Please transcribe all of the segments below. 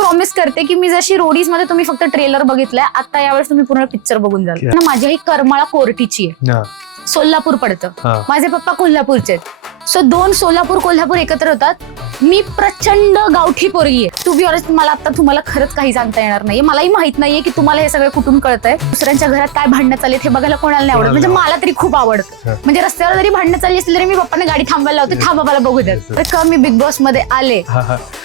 Promise करते की मी जशी रोडीज मध्ये तुम्ही फक्त ट्रेलर बघितलाय, आता यावेळेस तुम्ही पूर्ण पिक्चर बघून जाल. माझी आई करमाळा कोर्टीची आहे, सोलापूर पडतं. माझे पप्पा कोल्हापूरचे आहेत. सो 2 सोलापूर कोल्हापूर एकत्र होतात. मी प्रचंड गावठी पोरगी आहे. टू बी ऑनेस्ट, मला आता तुम्हाला खरंच काही सांगता येणार नाहीये. मलाही माहित नाहीये की तुम्हाला हे सगळं कुठून कळतंय. दुसऱ्यांच्या घरात काय भांडणं चालली हे बघायला कोणाला नाही आवडत. म्हणजे मला तरी खूप आवडतं. म्हणजे रस्त्यावर जरी भांडणं चालली असली तरी मी पप्पाने गाडी थांबायला लावते, थांबा मला बघू द्या. तर का मी बिग बॉस मध्ये आले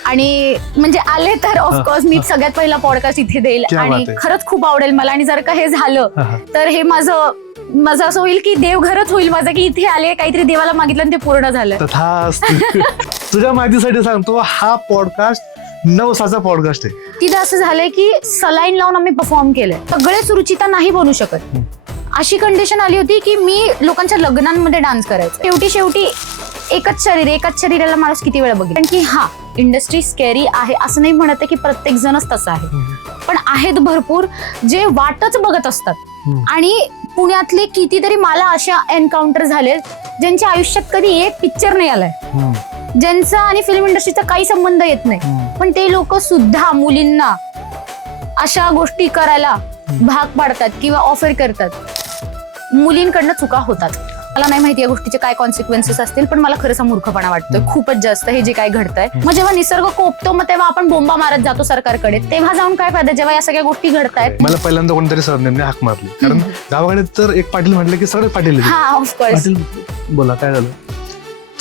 आणि म्हणजे आले तर ऑफकोर्स मी सगळ्यात पहिला पॉडकास्ट इथे देईल आणि खरंच खूप आवडेल मला. आणि जर का हे झालं तर हे माझं असं होईल की देव घरच होईल माझं, की इथे आले काहीतरी देवाला मागितलं आणि ते पूर्ण झालं. तुझ्या माहितीसाठी सांगतो, हा पॉडकास्ट नवसाचा पॉडकास्ट आहे. तिथे असं झालंय की सलाईन लावून आम्ही परफॉर्म केलंय. सगळेच रुचिता नाही बनू शकत. अशी कंडिशन आली होती की मी लोकांच्या लग्नांमध्ये डान्स करायचं. शेवटी एकाच शरीराला माणूस किती वेळा बघेल. कारण की हा इंडस्ट्री स्कॅरी आहे असं नाही म्हणत आहे की प्रत्येक जणच तसं आहे, पण आहेत भरपूर जे वाटच बघत असतात. आणि पुण्यातले कितीतरी मला अशा एन्काउंटर झाले ज्यांच्या आयुष्यात कधी एक पिक्चर नाही आलाय, ज्यांचा आणि फिल्म इंडस्ट्रीचा काही संबंध येत नाही, पण ते लोक सुद्धा मुलींना अशा गोष्टी करायला भाग पाडतात किंवा ऑफर करतात. मुलींकडनं चुका होतात. मला नाही माहिती या गोष्टीचे काय कॉन्सिक्वेन्सेस असतील, पण मला खरंच मूर्खपणा वाटतोय खूपच जास्त हे जे काय घडतंय. मग जेव्हा निसर्ग कोपतो मग तेव्हा आपण बोंबा मारत जातो सरकारकडे, तेव्हा जाऊन काय फायदा जेव्हा या सगळ्या गोष्टी घडतायत. मला पहिल्यांदा कोणतरी सरनेमने हाक मारली, कारण गावाकडे तर एक पाटील म्हटलं की सगळे पाटील. हा ऑफकोर्स. बोला काय झालं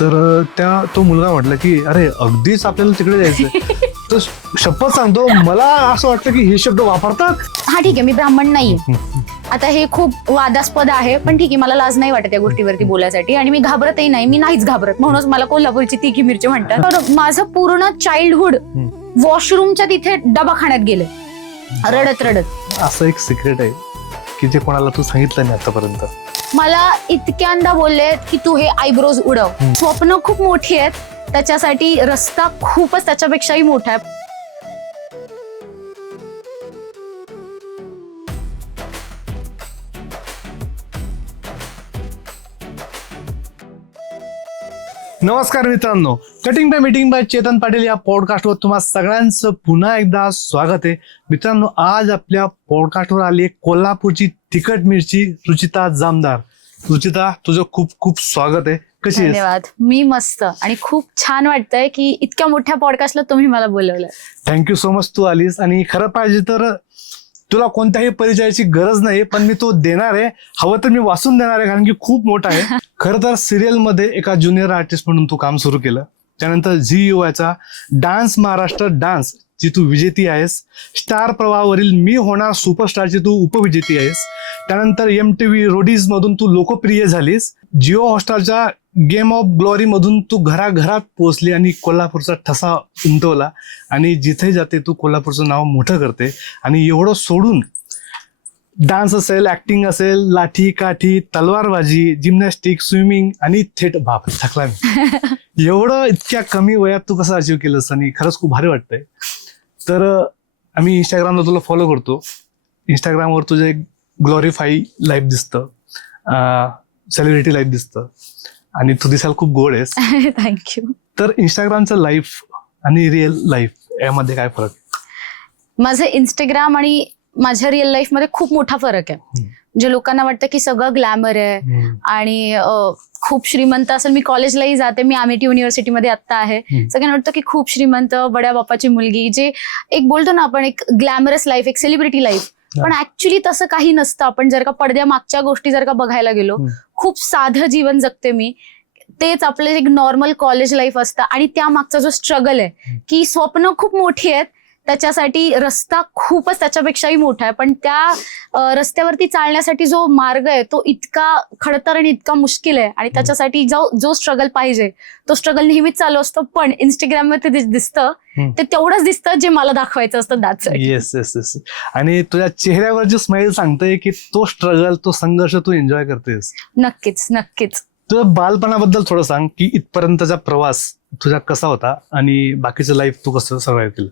तर तो मुलगा म्हटलं की अरे अगदीच आपल्याला तिकडे जायचं. तर शपथ सांगतो, मला असं वाटतं की हे शब्द वापरतात. हा ठीक आहे, मी ब्राह्मण नाहीये. आता हे खूप वादास्पद आहे, पण ठीक आहे, मला लाज नाही वाटत या गोष्टीवरती बोलायसाठी आणि मी घाबरतही नाही. मी नाहीच घाबरत, म्हणूनच मला कोल्हापूरची तिखी मिरची म्हणतात. तर माझं पूर्ण चाइल्डहुड वॉशरूमच्या तिथे दवाखान्यात गेले रडत रडत. असं एक सिक्रेट आहे की जे कोणाला तू सांगितलं नाही आतापर्यंत. मला इतक्यांदा बोलले की तू हे आयब्रोज उडव. स्वप्न खूप मोठी आहेत, त्याच्यासाठी रस्ता खूपच त्याच्यापेक्षाही मोठा आहे. नमस्कार मित्रांनो, cutting by meeting by Chetan Patil या पॉडकास्टवर तुम्हा सगळ्यांचं पुन्हा एकदा स्वागत आहे. मित्रांनो, आज आपल्या पॉडकास्टवर आली कोल्हापूरची तिखट मिरची रुचिता जामदार. रुचिता, तुझं खूप खूप स्वागत आहे. कशी आहेस? धन्यवाद. मी मस्त आणि खूप छान वाटतंय की इतक्या मोठ्या पॉडकास्टला तुम्ही मला बोलवलं. Thank you so much. तू आलीस आणि खरं पाहिजे तर तुला कोणत्याही परिचयाची गरज नाही, पण मी तो देणार आहे. हवं तर मी वाचून देणार आहे, कारण की खूप मोठा आहे. खरं तर सिरियल मध्ये एका ज्युनियर आर्टिस्ट म्हणून तू काम सुरू केलं. त्यानंतर ZEOचा डान्स महाराष्ट्र डान्स जी तू विजेती आहेस. स्टार प्रवाहावरील मी होणार सुपरस्टारची तू उपविजेती आहेस. त्यानंतर MTV रोडीज मधून तू लोकप्रिय झालीस. जिओ हॉटस्टारच्या गेम ऑफ ग्लोरी मधून तू घराघरात पोहोचली आणि कोल्हापूरचा ठसा उमटवला आणि जिथे जाते तू कोल्हापूरचं नाव मोठं करते. आणि एवढं सोडून डान्स असेल, ऍक्टिंग असेल, लाठी काठी, तलवारबाजी, जिम्नॅस्टिक, स्विमिंग आणि थेट बाप थकला मी. एवढं इतक्या कमी वयात तू कसं अचीव केलंस आणि खरंच खूप भारी वाटतंय. तर आम्ही इंस्टाग्रामला तुला फॉलो करतो. इंस्टाग्रामवर तुझं एक ग्लोरीफाई लाईफ दिसतं, सेलिब्रिटी लाईफ दिसतं आणि तू दिसायला खूप गोड आहेस. थँक्यू. तर इंस्टाग्रामचं लाईफ आणि रिअल लाईफ यामध्ये काय फरक? माझं इंस्टाग्राम आणि माझ्या रिअल लाईफ मध्ये खूप मोठा फरक आहे. जे लोकांना वाटतं की सगळं ग्लॅमर आहे आणि खूप श्रीमंत असेल. मी कॉलेजलाही जाते, मी अमेठी युनिव्हर्सिटीमध्ये आता आहे. सगळ्यांना वाटतं की खूप श्रीमंत बड्या बापाची मुलगी, जे एक बोलतो ना आपण एक ग्लॅमरस लाईफ, एक सेलिब्रिटी लाईफ. पण ऍक्च्युली तसं काही नसतं. आपण जर का पडद्या मागच्या गोष्टी जर का बघायला गेलो, खूप साधं जीवन जगते मी. तेच आपलं एक नॉर्मल कॉलेज लाईफ असतं आणि त्या मागचा जो स्ट्रगल आहे की स्वप्न खूप मोठी आहेत, त्याच्यासाठी रस्ता खूपच त्याच्यापेक्षाही मोठा आहे. पण त्या रस्त्यावरती चालण्यासाठी जो मार्ग आहे तो इतका खडतर आणि इतका मुश्किल आहे आणि त्याच्यासाठी जो स्ट्रगल पाहिजे तो स्ट्रगल नेहमीच चालू असतो. पण इंस्टाग्रामवर ते दिसतं, ते तेवढंच दिसतं जे मला दाखवायचं असतं. That's it. Yes yes yes. आणि तुझ्या चेहऱ्यावर जे स्माइल सांगतंय की तो स्ट्रगल, तो संघर्ष तू एन्जॉय करतेस. नक्कीच नक्कीच. तुझ्या बालपणाबद्दल थोडं सांग की इथपर्यंतचा प्रवास तुझा कसा होता आणि बाकीचं लाईफ तू कसं सर्व्हाइव्ह केलं?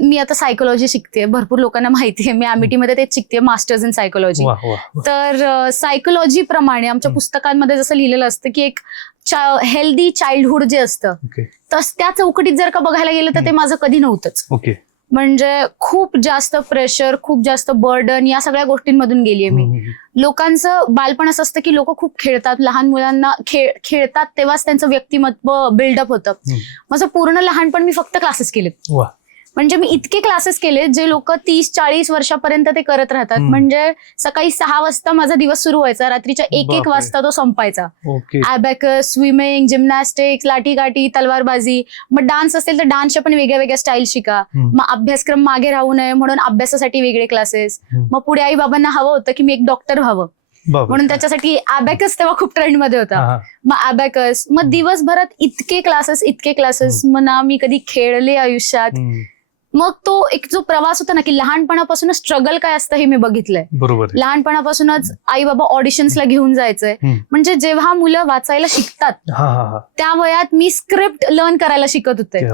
मी आता सायकोलॉजी शिकते. भरपूर लोकांना माहिती आहे मी अमिटीमध्ये तेच शिकते, मास्टर्स इन सायकोलॉजी. वा वा वा. तर सायकोलॉजी प्रमाणे आमच्या पुस्तकांमध्ये जसं लिहिलेलं असतं की एक हेल्दी चाइल्डहुड जे असतं, ओके तस त्या चौकटीत जर का बघायला गेलं तर ते माझं कधी नव्हतंच. ओके. म्हणजे खूप जास्त प्रेशर, खूप जास्त बर्डन, या सगळ्या गोष्टींमधून गेलीये मी. लोकांचं बालपण असं असतं की लोक खूप खेळतात, लहान मुलांना खेळतात तेव्हाच त्यांचं व्यक्तिमत्व बिल्डअप होतं. माझं पूर्ण लहानपण मी फक्त क्लासेस केलेत. वा. म्हणजे मी इतके क्लासेस केले जे लोक 30-40 वर्षापर्यंत ते करत राहतात. म्हणजे सकाळी 6 वाजता माझा दिवस सुरू व्हायचा, रात्रीच्या 1-1 बापरे. वाजता तो संपायचा. ओके. ॲबॅकस, स्विमिंग, जिम्नॅस्टिक्स, लाठीकाठी, तलवारबाजी. मग डान्स असेल तर डान्सच्या पण वेगळ्या वेगळ्या स्टाईल शिका. मग अभ्यासक्रम मागे राहू नये म्हणून अभ्यासासाठी वेगळे क्लासेस. मग पुढे आई बाबांना हवं होतं की मी एक डॉक्टर व्हावं, म्हणून त्याच्यासाठी ॲबॅकस तेव्हा खूप ट्रेंडमध्ये होता. मग ॲबॅकस, मग दिवसभरात इतके क्लासेस. मग ना मी कधी खेळले आयुष्यात. मग तो एक जो प्रवास होता ना, की लहानपणापासूनच स्ट्रगल काय असतं हे मी बघितलंय. बरोबर. लहानपणापासूनच आई बाबा ऑडिशन्सला घेऊन जायचंय. म्हणजे जेव्हा मुलं वाचायला शिकतात त्या वयात मी स्क्रिप्ट लर्न करायला शिकत होते.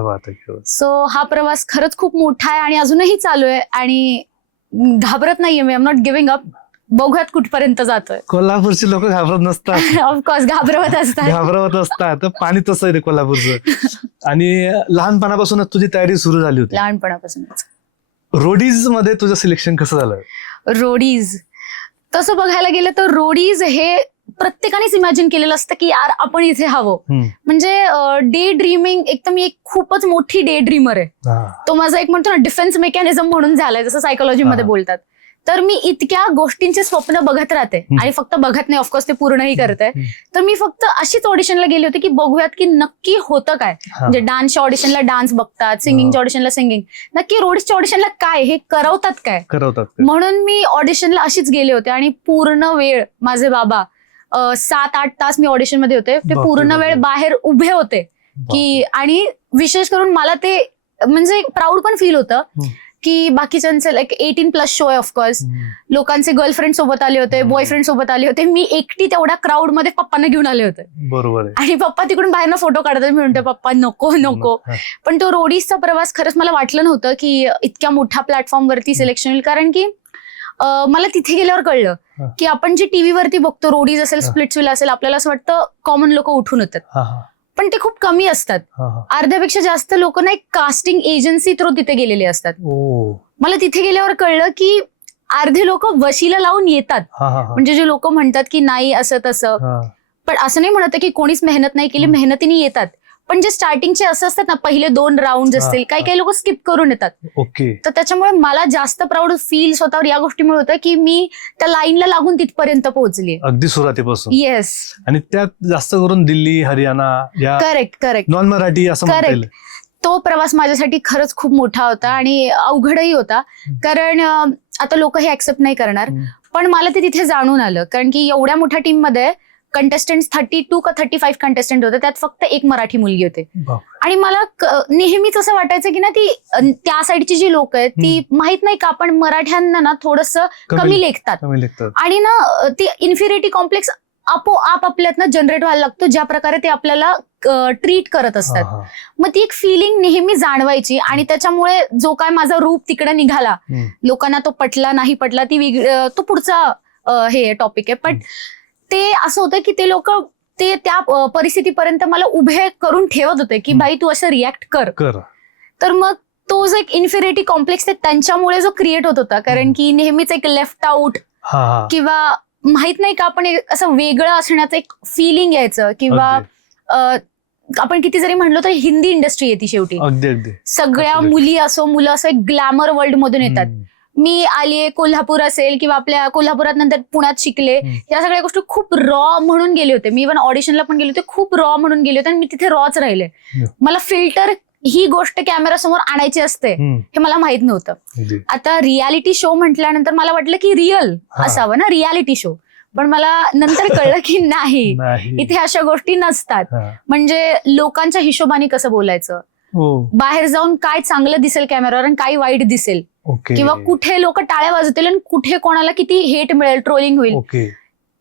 सो हा प्रवास खरंच खूप मोठा आहे आणि अजूनही चालू आहे आणि घाबरत नाहीये मी. I am not giving up. बघूयात कुठपर्यंत जातोय. कोल्हापूरची लोक घाबरत नसतात. ऑफकोर्स घाबरवत असतात. तर पाणी तसं आहे ते कोल्हापूरचं. आणि लहानपणापासूनच तुझी तयारी सुरू झाली होती. लहानपणापासूनच. रोडीज मध्ये तुझं सिलेक्शन कसं झालं? रोडीज तसं बघायला गेलं तर रोडीज हे प्रत्येकानेच इमॅजिन केलेलं असतं की यार आपण इथे हवं. म्हणजे डे ड्रीमिंग, एक तर मी एक खूपच मोठी डे ड्रीमर आहे. तो माझा एक म्हणतो ना डिफेन्स मेकॅनिझम म्हणून झालाय, जसं सायकोलॉजीमध्ये बोलतात. तर मी इतक्या गोष्टींचे स्वप्न बघत राहते आणि फक्त बघत नाही, ऑफकोर्स ते पूर्णही करते. तर मी फक्त अशीच ऑडिशनला गेली होती की बघूयात की नक्की होतं काय. म्हणजे डान्सच्या ऑडिशनला डान्स बघतात, सिंगिंगच्या ऑडिशनला सिंगिंग, नक्की रोडीजच्या ऑडिशनला काय हे करवतात काय. म्हणून मी ऑडिशनला अशीच गेले होते आणि पूर्ण वेळ माझे बाबा 7-8 तास मी ऑडिशन मध्ये होते. ते पूर्ण वेळ बाहेर उभे होते की, आणि विशेष करून मला ते म्हणजे प्राऊड पण फील होतं की बाकीच्यांचे लाईक 18+ शो आहे ऑफकोर्स. लोकांचे गर्लफ्रेंड सोबत आले होते, बॉयफ्रेंड सोबत आले होते. मी एकटी तेवढ्या क्राऊड मध्ये पप्पांना घेऊन आले होते. बरोबर. आणि पप्पा तिकडून बाहेरनं फोटो काढतात. मी म्हणते पप्पा नको. पण तो रोडीजचा प्रवास खरंच मला वाटलं नव्हतं की इतक्या मोठ्या प्लॅटफॉर्मवरती सिलेक्शन होईल. कारण की मला तिथे गेल्यावर कळलं की आपण जे टीव्हीवरती बघतो, रोडीज असेल, स्प्लिट्सविला असेल, आपल्याला असं वाटतं कॉमन लोक उठून येतात, पण ते खूप कमी असतात. अर्ध्यापेक्षा जास्त लोक ना एक कास्टिंग एजन्सी थ्रू तिथे गेलेले असतात. मला तिथे गेल्यावर कळलं की अर्धे लोक वशीला लावून येतात. म्हणजे जे लोक म्हणतात की नाही असं तसं, पण असं नाही म्हणत की कोणीच मेहनत नाही केली, मेहनतीने येतात. पण जे स्टार्टिंगचे असं असतात ना, पहिले 2 राऊंड असतील, काही लोक स्किप करून येतात. ओके. तर त्याच्यामुळे मला जास्त प्राऊड फील स्वतःवर या गोष्टीमुळे होतं की मी त्या लाईनला लागून तिथपर्यंत पोहोचली अगदी सुरुवातीपासून. येस. आणि त्यात जास्त करून दिल्ली, हरियाणा, करेक्ट नॉन मराठी असं म्हणता येईल. तो प्रवास माझ्यासाठी खरंच खूप मोठा होता आणि अवघडही होता. कारण आता लोक हे ऍक्सेप्ट नाही करणार, पण मला ते तिथे जाणून आलं. कारण की एवढ्या मोठ्या टीम मध्ये कंटेस्टंट 32 का 35 कंटेस्टंट होते, त्यात फक्त एक मराठी मुलगी होते. आणि मला नेहमीच असं वाटायचं की ना ती त्या साईडची जी लोक आहेत ती माहित नाही का आपण मराठ्यांना ना थोडस कमी लेखतात. आणि ना ती इन्फिरिटी कॉम्प्लेक्स आपोआप आपल्यात ना जनरेट व्हायला लागतो, ज्या प्रकारे ते आपल्याला ट्रीट करत असतात. मग ती एक फिलिंग नेहमी जाणवायची आणि त्याच्यामुळे जो काय माझा रूप तिकडे निघाला, लोकांना तो पटला नाही पटला तो पुढचा हे टॉपिक आहे. पण ते असं होतं की ते लोक ते त्या परिस्थितीपर्यंत मला उभे करून ठेवत होते की बाई तू असं रिॲक्ट कर. तर मग तो जो एक इन्फिरिटी कॉम्प्लेक्स त्यांच्यामुळे जो क्रिएट होत होता, कारण की नेहमीच एक लेफ्ट आउट किंवा माहित नाही का आपण असं वेगळं असण्याचं एक फिलिंग यायचं. किंवा आपण किती जरी म्हणलो तर हिंदी इंडस्ट्री येते शेवटी, सगळ्या मुली असो मुलं असो एक ग्लॅमर वर्ल्ड मधून येतात. मी आलीये, कोल्हापूर असेल किंवा आपल्या कोल्हापुरात नंतर पुण्यात शिकले, या सगळ्या गोष्टी खूप रॉ म्हणून गेले होते. मी इव्हन ऑडिशनला पण गेले होते, खूप रॉ म्हणून गेले होते आणि मी तिथे रॉच राहिले. मला फिल्टर ही गोष्ट कॅमेरा समोर आणायची असते हे मला माहित नव्हतं. आता रियालिटी शो म्हटल्यानंतर मला वाटलं की रिअल असावं ना रियालिटी शो, पण मला नंतर कळलं की नाही, इथे अशा गोष्टी नसतात. म्हणजे लोकांच्या हिशोबाने कसं बोलायचं, बाहेर जाऊन काय चांगलं दिसेल कॅमेरावर आणि काय वाईट दिसेल, किंवा कुठे लोक टाळ्या वाजवतील आणि कुठे कोणाला किती हेट मिळेल, ट्रोलिंग होईल,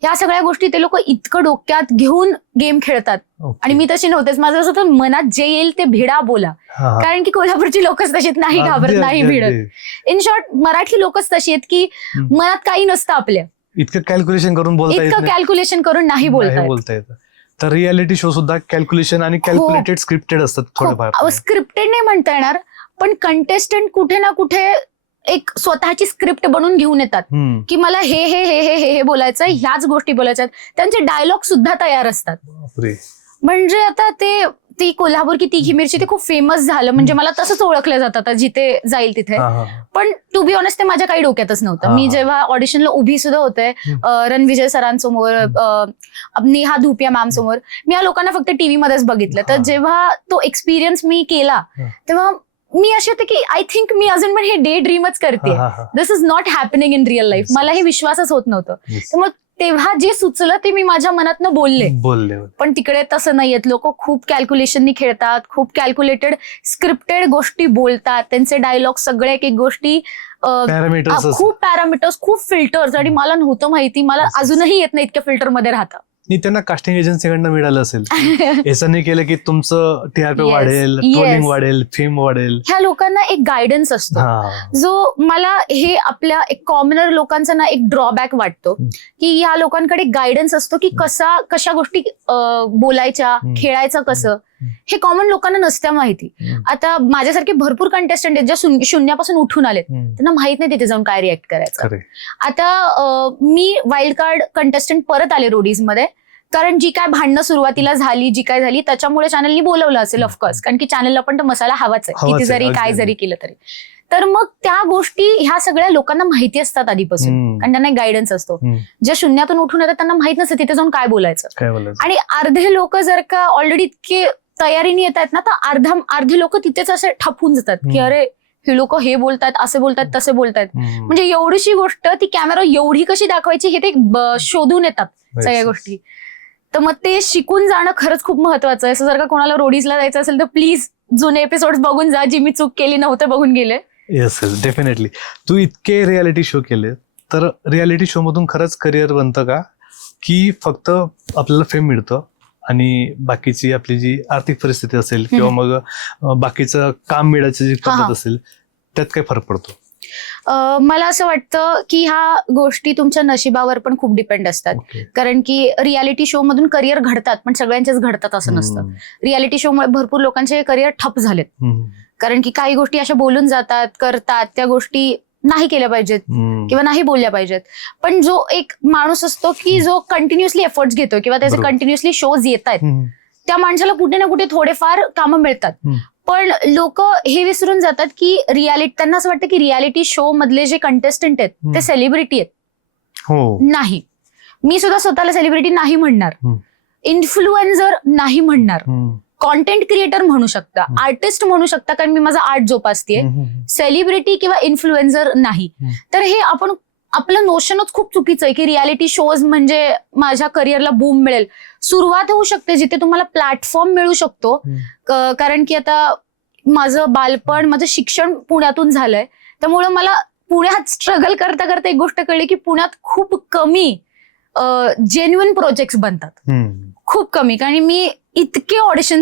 ह्या सगळ्या गोष्टी ते लोक इतकं डोक्यात घेऊन गेम खेळतात. आणि मी तशी नव्हतेच. माझं असं होतं मनात जे येईल ते भिडा बोला. कारण की कोल्हापूरची लोकच तशीच, नाही घाबरत नाही भिडत. इन शॉर्ट मराठी लोकच तशी आहेत की मनात काही नसतं आपल्या, इतकं कॅल्क्युलेशन करून बोलता येत इतकं कॅल्क्युलेशन करून नाही बोलता येत. तर रियालिटी शो सुद्धा कॅल्क्युलेशन आणि कॅल्क्युलेटेड स्क्रिप्टेड असतात थोडेफार. स्क्रिप्टेड नाही म्हणता येणार, पण कंटेस्टंट कुठे ना कुठे एक स्वतःची स्क्रिप्ट बनवून घेऊन येतात की मला हे हे हे हे हे बोलायचं, ह्याच गोष्टी बोलायच्यात. त्यांचे डायलॉग सुद्धा तयार असतात. म्हणजे आता ती कोल्हापूर की तिखी मिरची ते खूप फेमस झालं, म्हणजे मला तसंच ओळखलं जातं जिथे जाईल तिथे. पण टू बी ऑनेस्ट ते माझ्या काही डोक्यातच नव्हतं. मी जेव्हा ऑडिशनला उभी सुद्धा होते रणविजय सरांसमोर, नेहा धुपिया मॅम समोर, मी या लोकांना फक्त टीव्ही मध्येच बघितलं. तर जेव्हा तो एक्सपिरियन्स मी केला तेव्हा मी अशी होते की आय थिंक मी अजून पण हे डे ड्रीमच करते. This is not happening in real life. मला हे विश्वासच होत नव्हतं. त्यामुळे तेव्हा जे सुचलं ते मी माझ्या मनातनं बोलले. पण तिकडे तसं नाहीयेत. लोक खूप कॅल्क्युलेशननी खेळतात, खूप कॅल्क्युलेटेड स्क्रिप्टेड गोष्टी बोलतात. त्यांचे डायलॉग सगळे एक एक गोष्टी खूप पॅरामीटर्स, खूप फिल्टर्स. आणि मला नव्हतं माहिती, मला अजूनही येत नाही इतक्या फिल्टर मध्ये राहतात. त्यांना कास्टिंग एजन्सीकडनं मिळालं असेल. असं नाही केलं की तुमचं टीआरपी वाढेल, ट्रोलिंग वाढेल, फेम वाढेल. ह्या लोकांना एक गायडन्स असतो जो मला हे आपल्या एक कॉमनर लोकांचा ना एक ड्रॉबॅक वाटतो की ह्या लोकांकडे गायडन्स असतो की कशा गोष्टी बोलायच्या, खेळायचं कसं, हे कॉमन लोकांना नसत्या माहिती. आता माझ्यासारखे भरपूर कंटेस्टंट आहेत ज्या शून्यापासून उठून आलेत, त्यांना माहित नाही तिथे जाऊन काय रिॲक्ट करायचं. आता मी वाईल्ड कार्ड कंटेस्टंट परत आले रोडीज मध्ये, कारण जी काय भांडणं सुरुवातीला झाली, जी काय झाली त्याच्यामुळे चॅनलनी बोलवलं असेल ऑफकोर्स, कारण की चॅनलला पण तो मसाला हवाच आहे किती जरी काय जरी केलं तरी. तर मग त्या गोष्टी ह्या सगळ्या लोकांना माहिती असतात आधीपासून, कारण त्यांना एक गायडन्स असतो. ज्या शून्यातून उठून येतात त्यांना माहित नसतं तिथे जाऊन काय बोलायचं. आणि अर्धे लोक जर का ऑलरेडी इतके तयारीने येत आहेत ना, तर अर्धे लोक तिथेच असे ठपून जातात की अरे हे लोक हे बोलतात, असे बोलतात, तसे बोलतात. म्हणजे एवढीशी गोष्ट ती कॅमेरा एवढी कशी दाखवायची हे ते शोधून येतात सगळ्या गोष्टी. तर मग ते शिकून जाणं खरंच खूप महत्वाचं आहे. असं जर का कोणाला रोडीजला जायचं असेल तर प्लीज जुने एपिसोड बघून जा, जी मी चूक केली नव्हते बघून गेले. Yes definitely. तू इतके रियालिटी शो केले, तर रियालिटी शो मधून खरंच करिअर बनतं का, की फक्त आपल्याला फेम मिळतं आणि बाकीची आपली जी आर्थिक परिस्थिती असेल किंवा मग बाकीचं काम मिळायची जी पद्धत असेल त्यात काय फरक पडतो? मला असं वाटतं की ह्या गोष्टी तुमच्या नशिबावर पण खूप डिपेंड असतात. कारण की रियालिटी शो मधून करिअर घडतात, पण सगळ्यांचेच घडतात असं नसतं. रियालिटी शो मुळे भरपूर लोकांचे करिअर ठप झालेत, कारण की काही गोष्टी अशा बोलून जातात, करतात, त्या गोष्टी नाही केल्या पाहिजेत किंवा नाही बोलल्या पाहिजेत. पण जो एक माणूस असतो की जो कंटिन्युअसली एफर्ट्स घेतो किंवा त्याचे कंटिन्युअसली शोज येत आहेत, त्या माणसाला कुठे ना कुठे थोडेफार कामं मिळतात. पण लोक हे विसरून जातात की त्यांना असं वाटतं की रियालिटी शो मधले जे कंटेस्टंट आहेत ते सेलिब्रिटी आहेत. नाही, मी सुद्धा स्वतःला सेलिब्रिटी नाही म्हणणार, इन्फ्लुएन्सर नाही म्हणणार, कॉन्टेंट क्रिएटर म्हणू शकता, आर्टिस्ट म्हणू शकता, कारण मी माझा आर्ट जोपासतेय. सेलिब्रिटी किंवा इन्फ्लुएन्सर नाही. तर हे आपलं नोशनच खूप चुकीचं आहे की रियालिटी शोज म्हणजे माझ्या करिअरला बूम मिळेल. सुरुवात होऊ शकते जिथे तुम्हाला प्लॅटफॉर्म मिळू शकतो, कारण की आता माझं बालपण, माझं शिक्षण पुण्यातून झालंय, त्यामुळे मला पुण्यात स्ट्रगल करता करता एक गोष्ट कळली की पुण्यात खूप कमी जेन्युइन प्रोजेक्ट्स बनतात, खूप कमी. कारण मी इतके ऑडिशन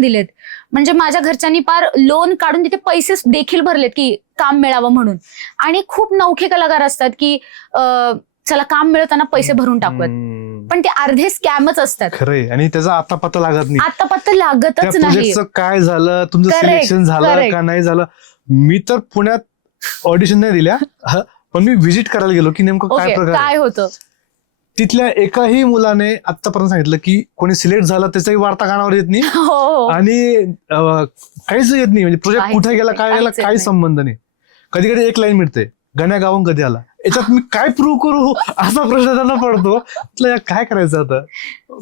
दिलेत म्हणजे माझ्या घरच्यांनी पार लोन काढून तिथे पैसे देखील भरलेत की काम मिळावं म्हणून. आणि खूप नवखे कलाकार असतात की चला काम मिळताना पैसे भरून टाकूयात, पण ते अर्धे स्कॅमच असतात. खरंय. आणि त्याचा आता पत्ता लागत नाही, आता पत्ता लागतच नाही. काय झालं, तुमचं सिलेक्शन झालं का नाही झालं. मी तर पुण्यात ऑडिशन नाही दिल्या, पण मी व्हिजिट करायला गेलो की नेमकं काय होतं. तिथल्या एकाही मुलाने आतापर्यंत सांगितलं की कोणी सिलेक्ट झालं त्याचाही वार्ता कानावर येत नाही आणि काहीच येत नाही. म्हणजे प्रोजेक्ट कुठे गेला, काय गेला, काही संबंध नाही. कधी कधी एक लाईन मिळते, गण्या गावून कधी आला, याच्यात मी काय प्रूव्ह करू असा प्रश्न त्यांना पडतो. काय करायचं आता.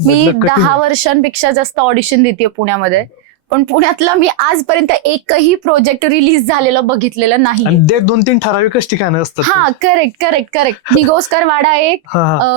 मी 10 वर्षांपेक्षा जास्त ऑडिशन देते पुण्यामध्ये, पण पुण्यातला मी आजपर्यंत एकही प्रोजेक्ट रिलीज झालेलं बघितलेलं नाही. 2-3 ठराविकच ठिकाणं असतात. हा, करेक्ट. निगोस्कर वाडा एक,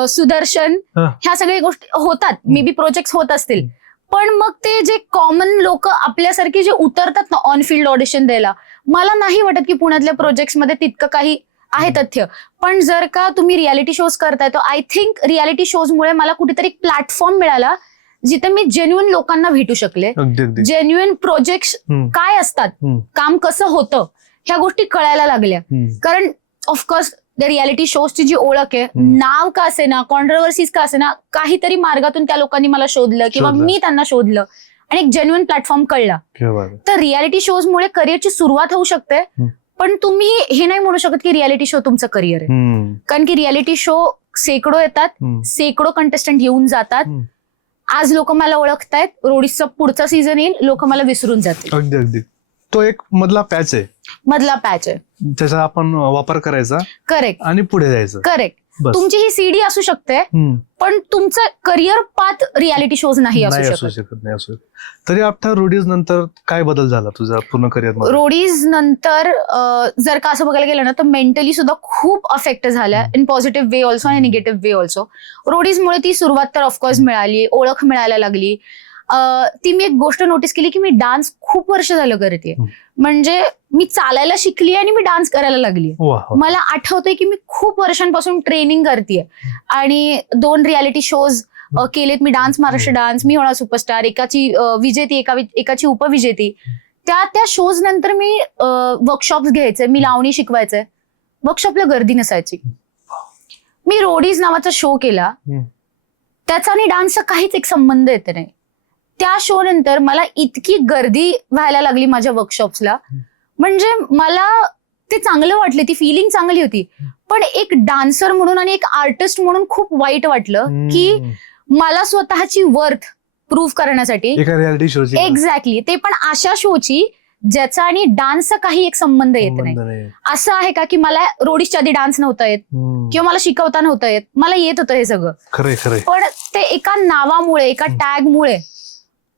सुदर्शन, ह्या सगळ्या गोष्टी होतात, मे बी प्रोजेक्ट होत असतील. पण मग ते जे कॉमन लोक आपल्यासारखे जे उतरतात ना ऑन फील्ड ऑडिशन द्यायला, मला नाही वाटत की पुण्यातल्या प्रोजेक्ट्स मध्ये तितकं काही आहे तथ्य. पण जर का तुम्ही रियालिटी शोज करताय तर आय थिंक रियालिटी शोजमुळे मला कुठेतरी एक प्लॅटफॉर्म मिळाला जिथे मी जेन्युइन लोकांना भेटू शकले. अगदी अगदी. जेन्युइन प्रोजेक्ट काय असतात, काम कसं होतं, ह्या गोष्टी कळायला लागल्या. कारण ऑफकोर्स त्या रियालिटी शोजची जी ओळख आहे, नाव का असेना, कॉन्ट्रोवर्सीज का असेना, काहीतरी मार्गातून त्या लोकांनी मला शोधलं किंवा मी त्यांना शोधलं आणि एक जेन्युइन प्लॅटफॉर्म कळला. तर रियालिटी शोजमुळे करिअरची सुरुवात होऊ शकते, पण तुम्ही हे नाही म्हणू शकत की रियालिटी शो तुमचं करिअर आहे. कारण की रियालिटी शो शेकडो येतात, शेकडो कंटेस्टंट येऊन जातात. आज लोक मला ओळखतायत, रोडीजचा पुढचा सीझन येईल, लोक मला विसरून जातील. अगदी अगदी. तो एक मधला पॅच आहे, मधला पॅच आहे, त्याचा आपण वापर करायचा. करेक्ट. आणि पुढे जायचं. करेक्ट. तुमची ही सीडी असू शकते, पण तुमचं करिअर पाथ रियालिटी शोज नाही असू शकत. तरी आफ्टर रोडीज नंतर काय बदल झाला तुझा पूर्ण करिअर मध्ये? रोडीज नंतर जर का असं बघायला गेलं ना तर मेंटली सुद्धा खूप अफेक्ट झाल्या, इन पॉझिटिव्ह वे ऑल्सो आणि निगेटिव्ह वे ऑल्सो. रोडीजमुळे ती सुरुवात तर ऑफकोर्स मिळाली, ओळख मिळायला लागली. ती मी एक गोष्ट नोटीस केली की मी डान्स खूप वर्ष झालं करते. म्हणजे मी चालायला शिकली आणि मी डान्स करायला लागली. मला आठवतंय की मी खूप वर्षांपासून ट्रेनिंग करतेय आणि 2 रियालिटी शोज केलेत मी. डान्स महाराष्ट्र डान्स, मी होणार सुपरस्टार, एकाची विजेती, एकाची उपविजेती. त्या शोज नंतर मी वर्कशॉप्स घ्यायचे, मी लावणी शिकवायचे. वर्कशॉपला गर्दी नसायची. मी रोडीज नावाचा शो केला, त्याचा आणि डान्सचा काहीच एक संबंध येत नाही. त्या शो नंतर मला इतकी गर्दी व्हायला लागली माझ्या वर्कशॉप्सला, म्हणजे मला ते चांगलं वाटलं, ती फिलिंग चांगली होती. पण एक डान्सर म्हणून आणि एक आर्टिस्ट म्हणून खूप वाईट वाटलं की मला स्वतःची वर्थ प्रूव्ह करण्यासाठी रियालिटी शोची, एक्झॅक्टली, ते पण अशा शोची ज्याचा आणि डान्सचा काही एक संबंध येत नाही. असं आहे का की मला रोडीजच्या आधी डान्स नव्हता येत किंवा मला शिकवता नव्हतं येत, मला येत होतं हे सगळं. खरंय. पण ते एका नावामुळे, एका टॅगमुळे.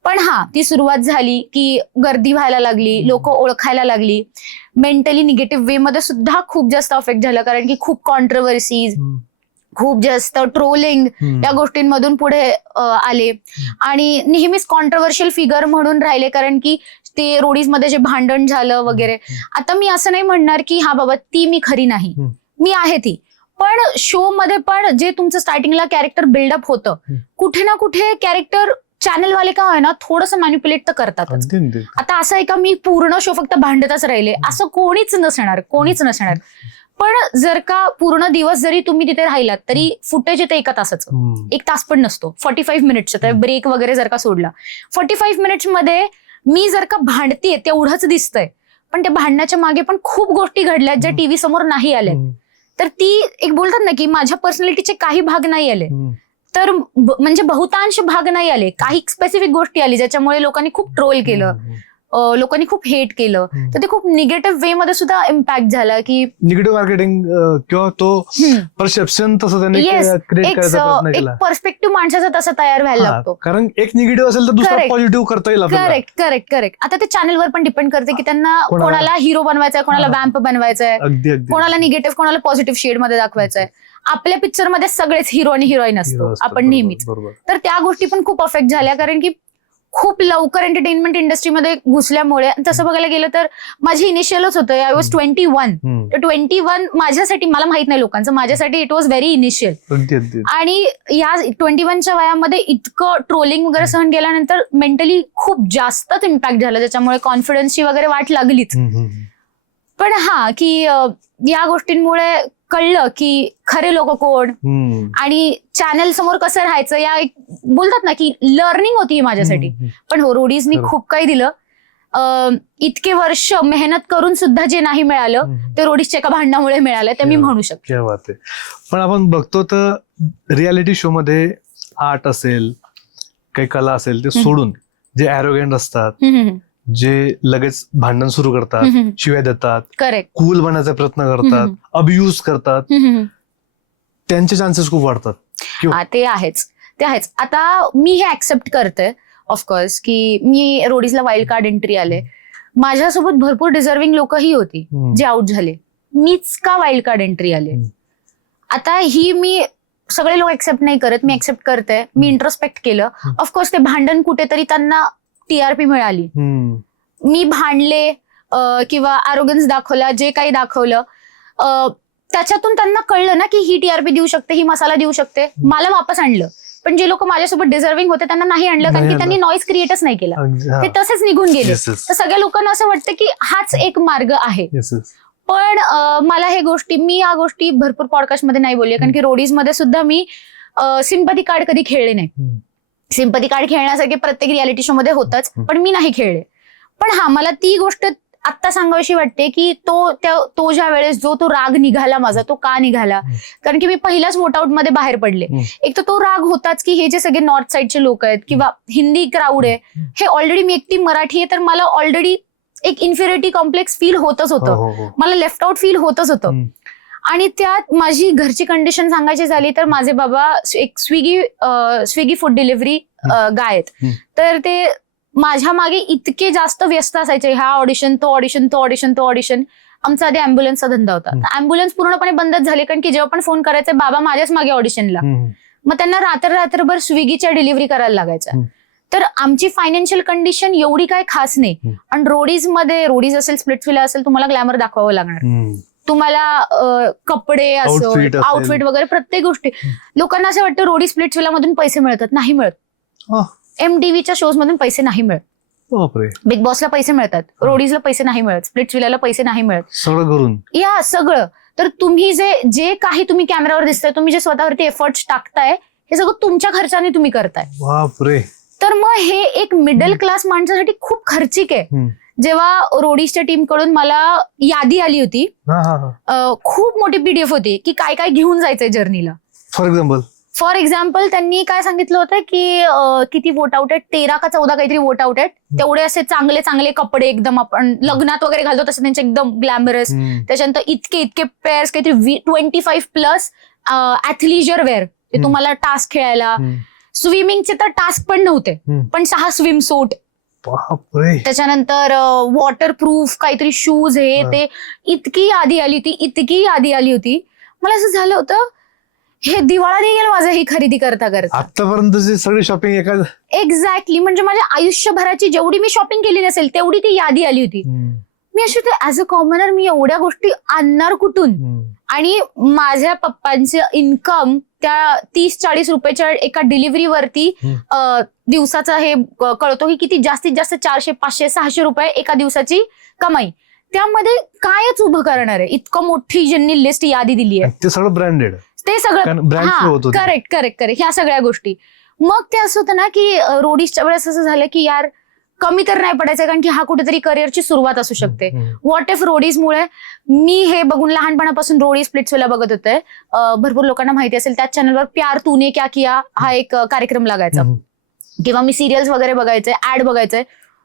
पण ती सुरुवात झाली की गर्दी व्हायला लागली, लोक ओळखायला लागली. मेंटली निगेटिव्ह वे मध्ये सुद्धा खूप जास्त अफेक्ट झालं, कारण की खूप कॉन्ट्रोवर्सीज, खूप जास्त ट्रोलिंग या गोष्टींमधून पुढे आले आणि नेहमीच कॉन्ट्रोवर्शियल फिगर म्हणून राहिले, कारण की ते रोडीज मध्ये जे भांडण झालं वगैरे. आता मी असं नाही म्हणणार की हा बाबा ती मी खरी नाही, मी आहे ती. पण शो मध्ये पण जे तुमचं स्टार्टिंगला कॅरेक्टर बिल्डअप होतं, कुठे ना कुठे कॅरेक्टर चॅनलवाले का आहे ना थोडंसं मॅन्युप्युलेट तर करतातच. आता असं आहे का मी पूर्ण शो फक्त भांडतच राहिले, असं कोणीच नसणार. पण जर का पूर्ण दिवस जरी तुम्ही तिथे राहिलात तरी फुटेज येते 1 तासाचं, 1 तास पण नसतो, 45 मिनिट्सचं. ब्रेक वगैरे जर का सोडला 45 मिनिट्स मध्ये मी जर का भांडतीये तेवढंच दिसतंय, पण त्या भांडण्याच्या मागे पण खूप गोष्टी घडल्यात ज्या टीव्ही समोर नाही आल्यात. तर ती एक बोलतात ना की माझ्या पर्सनॅलिटीचे काही भाग नाही आले, तर म्हणजे बहुतांश भाग नाही आले, काही स्पेसिफिक गोष्टी आली ज्याच्यामुळे लोकांनी खूप ट्रोल केलं, लोकांनी खूप हेट केलं. तर ते खूप निगेटिव्ह वे मध्ये सुद्धा इम्पॅक्ट झाला की निगेटिव्ह मार्केटिंग किंवा तो परसेप्शन तसं त्यांनी क्रिएट करायचा प्रयत्न केला. एक पर्स्पेक्टिव्ह माणसाचा तसा तयार व्हायला लागतो, कारण एक निगेटिव्ह असेल तर दुसरा पॉझिटिव्ह करता येईल. करेक्ट. आता ते चॅनलवर पण डिपेंड करते की त्यांना कोणाला हिरो बनवायचा आहे, कोणाला वॅम्प बनवायचा आहे, कोणाला निगेटिव्ह, कोणाला पॉझिटिव्ह शेड मध्ये दाखवायचा आहे. आपल्या पिक्चर मध्ये सगळेच हिरो आणि हिरोईन असतो आपण नेहमीच. तर त्या गोष्टी पण खूप अफेक्ट झाल्या, कारण की खूप लवकर एंटरटेनमेंट इंडस्ट्रीमध्ये घुसल्यामुळे. तसं बघायला गेलं तर माझी इनिशियलच होतं, आय वॉज 21. तर 21 माझ्यासाठी, मला माहित नाही लोकांचं, माझ्यासाठी इट वॉज व्हेरी इनिशियल. आणि या 21च्या वयामध्ये इतकं ट्रोलिंग वगैरे सहन केल्यानंतर मेंटली खूप जास्तच इम्पॅक्ट झाला, ज्याच्यामुळे कॉन्फिडन्सची वगैरे वाट लागलीच. पण की या गोष्टींमुळे कळलं की खरे लोक कोण आणि चॅनल समोर कसं राहायचं, या एक बोलतात ना की लर्निंग होती माझ्यासाठी. पण हो, रोडीजनी खूप काही दिलं. इतके वर्ष मेहनत करून सुद्धा जे नाही मिळालं ते रोडीजच्या एका भांडणामुळे मिळालं, ते मी म्हणू शकते. पण आपण बघतो तर रियालिटी शो मध्ये आर्ट असेल, काही कला असेल, ते सोडून जे ॲरोगंट असतात, जे लगेच भांडण सुरू करतात, शिव्या देतात, कूल बनण्याचा प्रयत्न करतात, अब्यूज करतात, त्यांचे चान्सेस खूप वाढतात. ते आहेच. आता मी हे ऍक्सेप्ट करते ऑफकोर्स की मी रोडीजला वाईल्ड कार्ड एंट्री आले. माझ्यासोबत भरपूर डिझर्विंग लोकही होती जे आउट झाले, मीच का वाईल्ड कार्ड एंट्री आले. आता ही मी सगळे लोक ऍक्सेप्ट नाही करत, मी ऍक्सेप्ट करते. मी इंट्रोस्पेक्ट केलं. ऑफकोर्स ते भांडण कुठेतरी त्यांना TRP मिळाली, मी भांडले किंवा आरोगन्स दाखवला, जे काही दाखवलं, त्याच्यातून त्यांना कळलं ना की ही टीआरपी देऊ शकते, ही मसाला देऊ शकते, मला वापस आणलं. पण जे लोक माझ्यासोबत डिझर्विंग होते त्यांना नाही आणलं, कारण की त्यांनी नॉईज क्रिएटच नाही केला, ते तसेच निघून गेले. तर सगळ्या लोकांना असं वाटतं की हाच एक मार्ग आहे. पण मला मी या गोष्टी भरपूर पॉडकास्टमध्ये नाही बोलले, कारण की रोडीजमध्ये सुद्धा मी सिम्पथी कार्ड कधी खेळले नाही. सिम्पथी कार्ड खेळण्यासारखे प्रत्येक रियालिटी शो मध्ये होतच, पण मी नाही खेळले. पण हा, मला ती गोष्ट आत्ता सांगावीशी वाटते की तो ज्या वेळेस तो राग निघाला माझा, तो का निघाला, कारण की मी पहिल्याच वोटआउट मध्ये बाहेर पडले. एक तर तो राग होताच की हे जे सगळे नॉर्थ साईडचे लोक आहेत किंवा हिंदी क्राऊड आहे, हे ऑलरेडी मी एकटी मराठी आहे, तर मला ऑलरेडी एक इन्फिरिटी कॉम्प्लेक्स फील होतच होतं, मला लेफ्ट आउट फील होतच होतं. आणि त्यात माझी घरची कंडिशन सांगायची झाली तर माझे बाबा एक स्विगी फूड डिलिव्हरी गाय आहेत, तर ते माझ्या मागे इतके जास्त व्यस्त असायचे, हा ऑडिशन, तो ऑडिशन, तो ऑडिशन, तो ऑडिशन. आमचा आधी अँब्युलन्सचा धंदा होता, अँब्युलन्स पूर्णपणे बंदच झाले, कारण की जेव्हा पण फोन करायचे बाबा माझ्याच मागे ऑडिशनला, मग त्यांना रात्रभर स्विगीच्या डिलिव्हरी करायला लागायच्या. तर आमची फायनान्शियल कंडिशन एवढी काय खास नाही. आणि रोडीज असेल, स्प्लिट्सविला असेल, तुम्हाला ग्लॅमर दाखवावं लागणार, तुम्हाला कपडे असो, आउटफिट वगैरे प्रत्येक गोष्टी. लोकांना असं वाटतं रोडी स्प्लिट्सविला मधून पैसे मिळतात, नाही मिळत. MTVच्या शोज मधून पैसे नाही मिळत, बिग बॉसला पैसे मिळतात, रोडीजला पैसे नाही मिळत, स्प्लिट्सविला पैसे नाही मिळत, सगळं करून या सगळं. तर तुम्ही जे काही तुम्ही कॅमेरावर दिसताय, तुम्ही जे स्वतःवरती एफर्ट्स टाकताय, हे सगळं तुमच्या खर्चाने तुम्ही करताय. बापरे. तर मग हे एक मिडल क्लास माणसासाठी खूप खर्चिक आहे. जेव्हा रोडीजच्या टीम कडून मला यादी आली होती, खूप मोठी PDF होती की काय काय घेऊन जायचंय जर्नीला. फॉर एक्झाम्पल त्यांनी काय सांगितलं होतं की किती वोट आउट आहेत, 13 का 14 काहीतरी वोट आउट आहेत, तेवढे असे चांगले चांगले कपडे एकदम आपण लग्नात वगैरे घालतो तसे त्यांचे एकदम ग्लॅमरस. त्याच्यानंतर इतके पेअर्स, काहीतरी 25+ ॲथलिजर वेअर, ते तुम्हाला टास्क खेळायला. स्विमिंगचे तर टास्क पण नव्हते, पण 6 स्विम सूट. त्याच्यानंतर वॉटरप्रूफ काहीतरी शूज, हे ते. इतकी यादी आली होती. मला असं झालं होतं हे दिवाळा नाही गेलं माझं ही खरेदी करता करता. आतापर्यंतची सगळी शॉपिंग एक्झॅक्टली, म्हणजे माझ्या आयुष्यभराची जेवढी मी शॉपिंग केली नसेल तेवढी ती यादी आली होती. मी अशी ऍज अ कॉमनर मी एवढ्या गोष्टी आणणार कुठून. आणि माझ्या पप्पांचं इन्कम त्या 30-40 रुपयाच्या एका डिलिव्हरीवरती दिवसाचा हे कळतो की किती जास्तीत जास्त 400, 500, 600 रुपये एका दिवसाची कमाई. त्यामध्ये कायच उभं करणार आहे, इतकं मोठी ज्यांनी लिस्ट यादी दिली आहे, ते सगळं ब्रँडेड, ते सगळं करेक्ट ह्या सगळ्या गोष्टी. मग ते असं होतं ना की रोडीजच्या वेळेस असं झालं की यार कमी तर नाही पडायचं, कारण की हा कुठेतरी करिअरची सुरुवात असू शकते. व्हॉट इफ रोडीजमुळे, मी हे बघून लहानपणापासून रोडीज स्प्लिट्सविला बघत होते. भरपूर लोकांना माहिती असेल त्याच चॅनलवर प्यार तूने क्या किया हा एक कार्यक्रम लागायचा, किंवा मी सिरियल्स वगैरे बघायचे, ऍड बघायचे.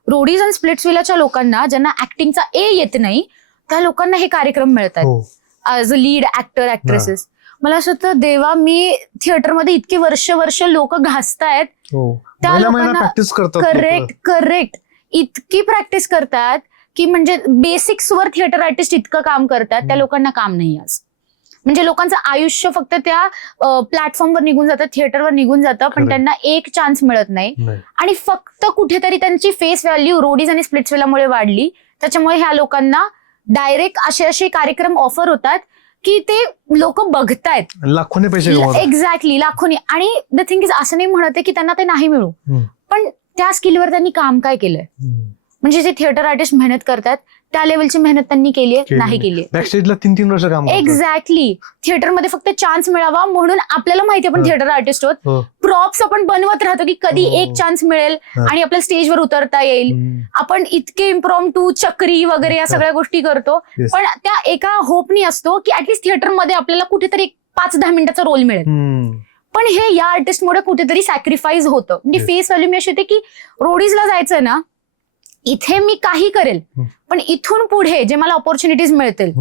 रोडीज आणि स्प्लिट्सविलाच्या लोकांना ज्यांना ऍक्टिंगचा येत नाही त्या लोकांना हे कार्यक्रम मिळतात as a lead actor actresses. मला असं होतं देवा, मी थिएटरमध्ये इतकी वर्ष लोक घासतायत, त्या लोकांना करेक्ट इतकी प्रॅक्टिस करतात की म्हणजे बेसिक्सवर थिएटर आर्टिस्ट इतकं काम करतात, त्या लोकांना काम नाही आज. म्हणजे लोकांचं आयुष्य फक्त त्या प्लॅटफॉर्मवर निघून जातं, थिएटरवर निघून जातं, पण त्यांना एक चान्स मिळत नाही. आणि फक्त कुठेतरी त्यांची फेस व्हॅल्यू रोडीज आणि स्प्लिट्सविलामुळे वाढली, त्याच्यामुळे ह्या लोकांना डायरेक्ट असे कार्यक्रम ऑफर होतात की ते लोक बघतायत, लाखोने पैसे. एक्झॅक्टली, लाखोनी. आणि द थिंग इज, असं नाही म्हणते की त्यांना ते नाही मिळू, पण त्या स्किलवर त्यांनी काम काय केलंय. म्हणजे जे थिएटर आर्टिस्ट मेहनत करतात त्या लेवलची मेहनत त्यांनी केली आहे, नाही केली. बॅकस्टेजला 3-3 वर्ष काम. एक्झॅक्टली. थिएटरमध्ये फक्त चान्स मिळावा म्हणून आपल्याला माहिती आपण थिएटर आर्टिस्ट आहोत, प्रॉप्स आपण बनवत राहतो की कधी एक चान्स मिळेल आणि आपल्याला स्टेजवर उतरता येईल. आपण इतके इम्प्रॉम्प्टू चक्री वगैरे या सगळ्या गोष्टी करतो, पण त्या एका होपनी असतो की ऍटलीस्ट थिएटरमध्ये आपल्याला कुठेतरी 5-10 मिनिटाचा रोल मिळेल. पण हे या आर्टिस्टमुळे कुठेतरी सॅक्रिफाईस होतं. म्हणजे फेस व्हॅल्यू मी अशी होते की रोडीजला जायचं ना, इथे मी काही करेल, पण इथून पुढे जे मला ऑपॉर्च्युनिटीज मिळतील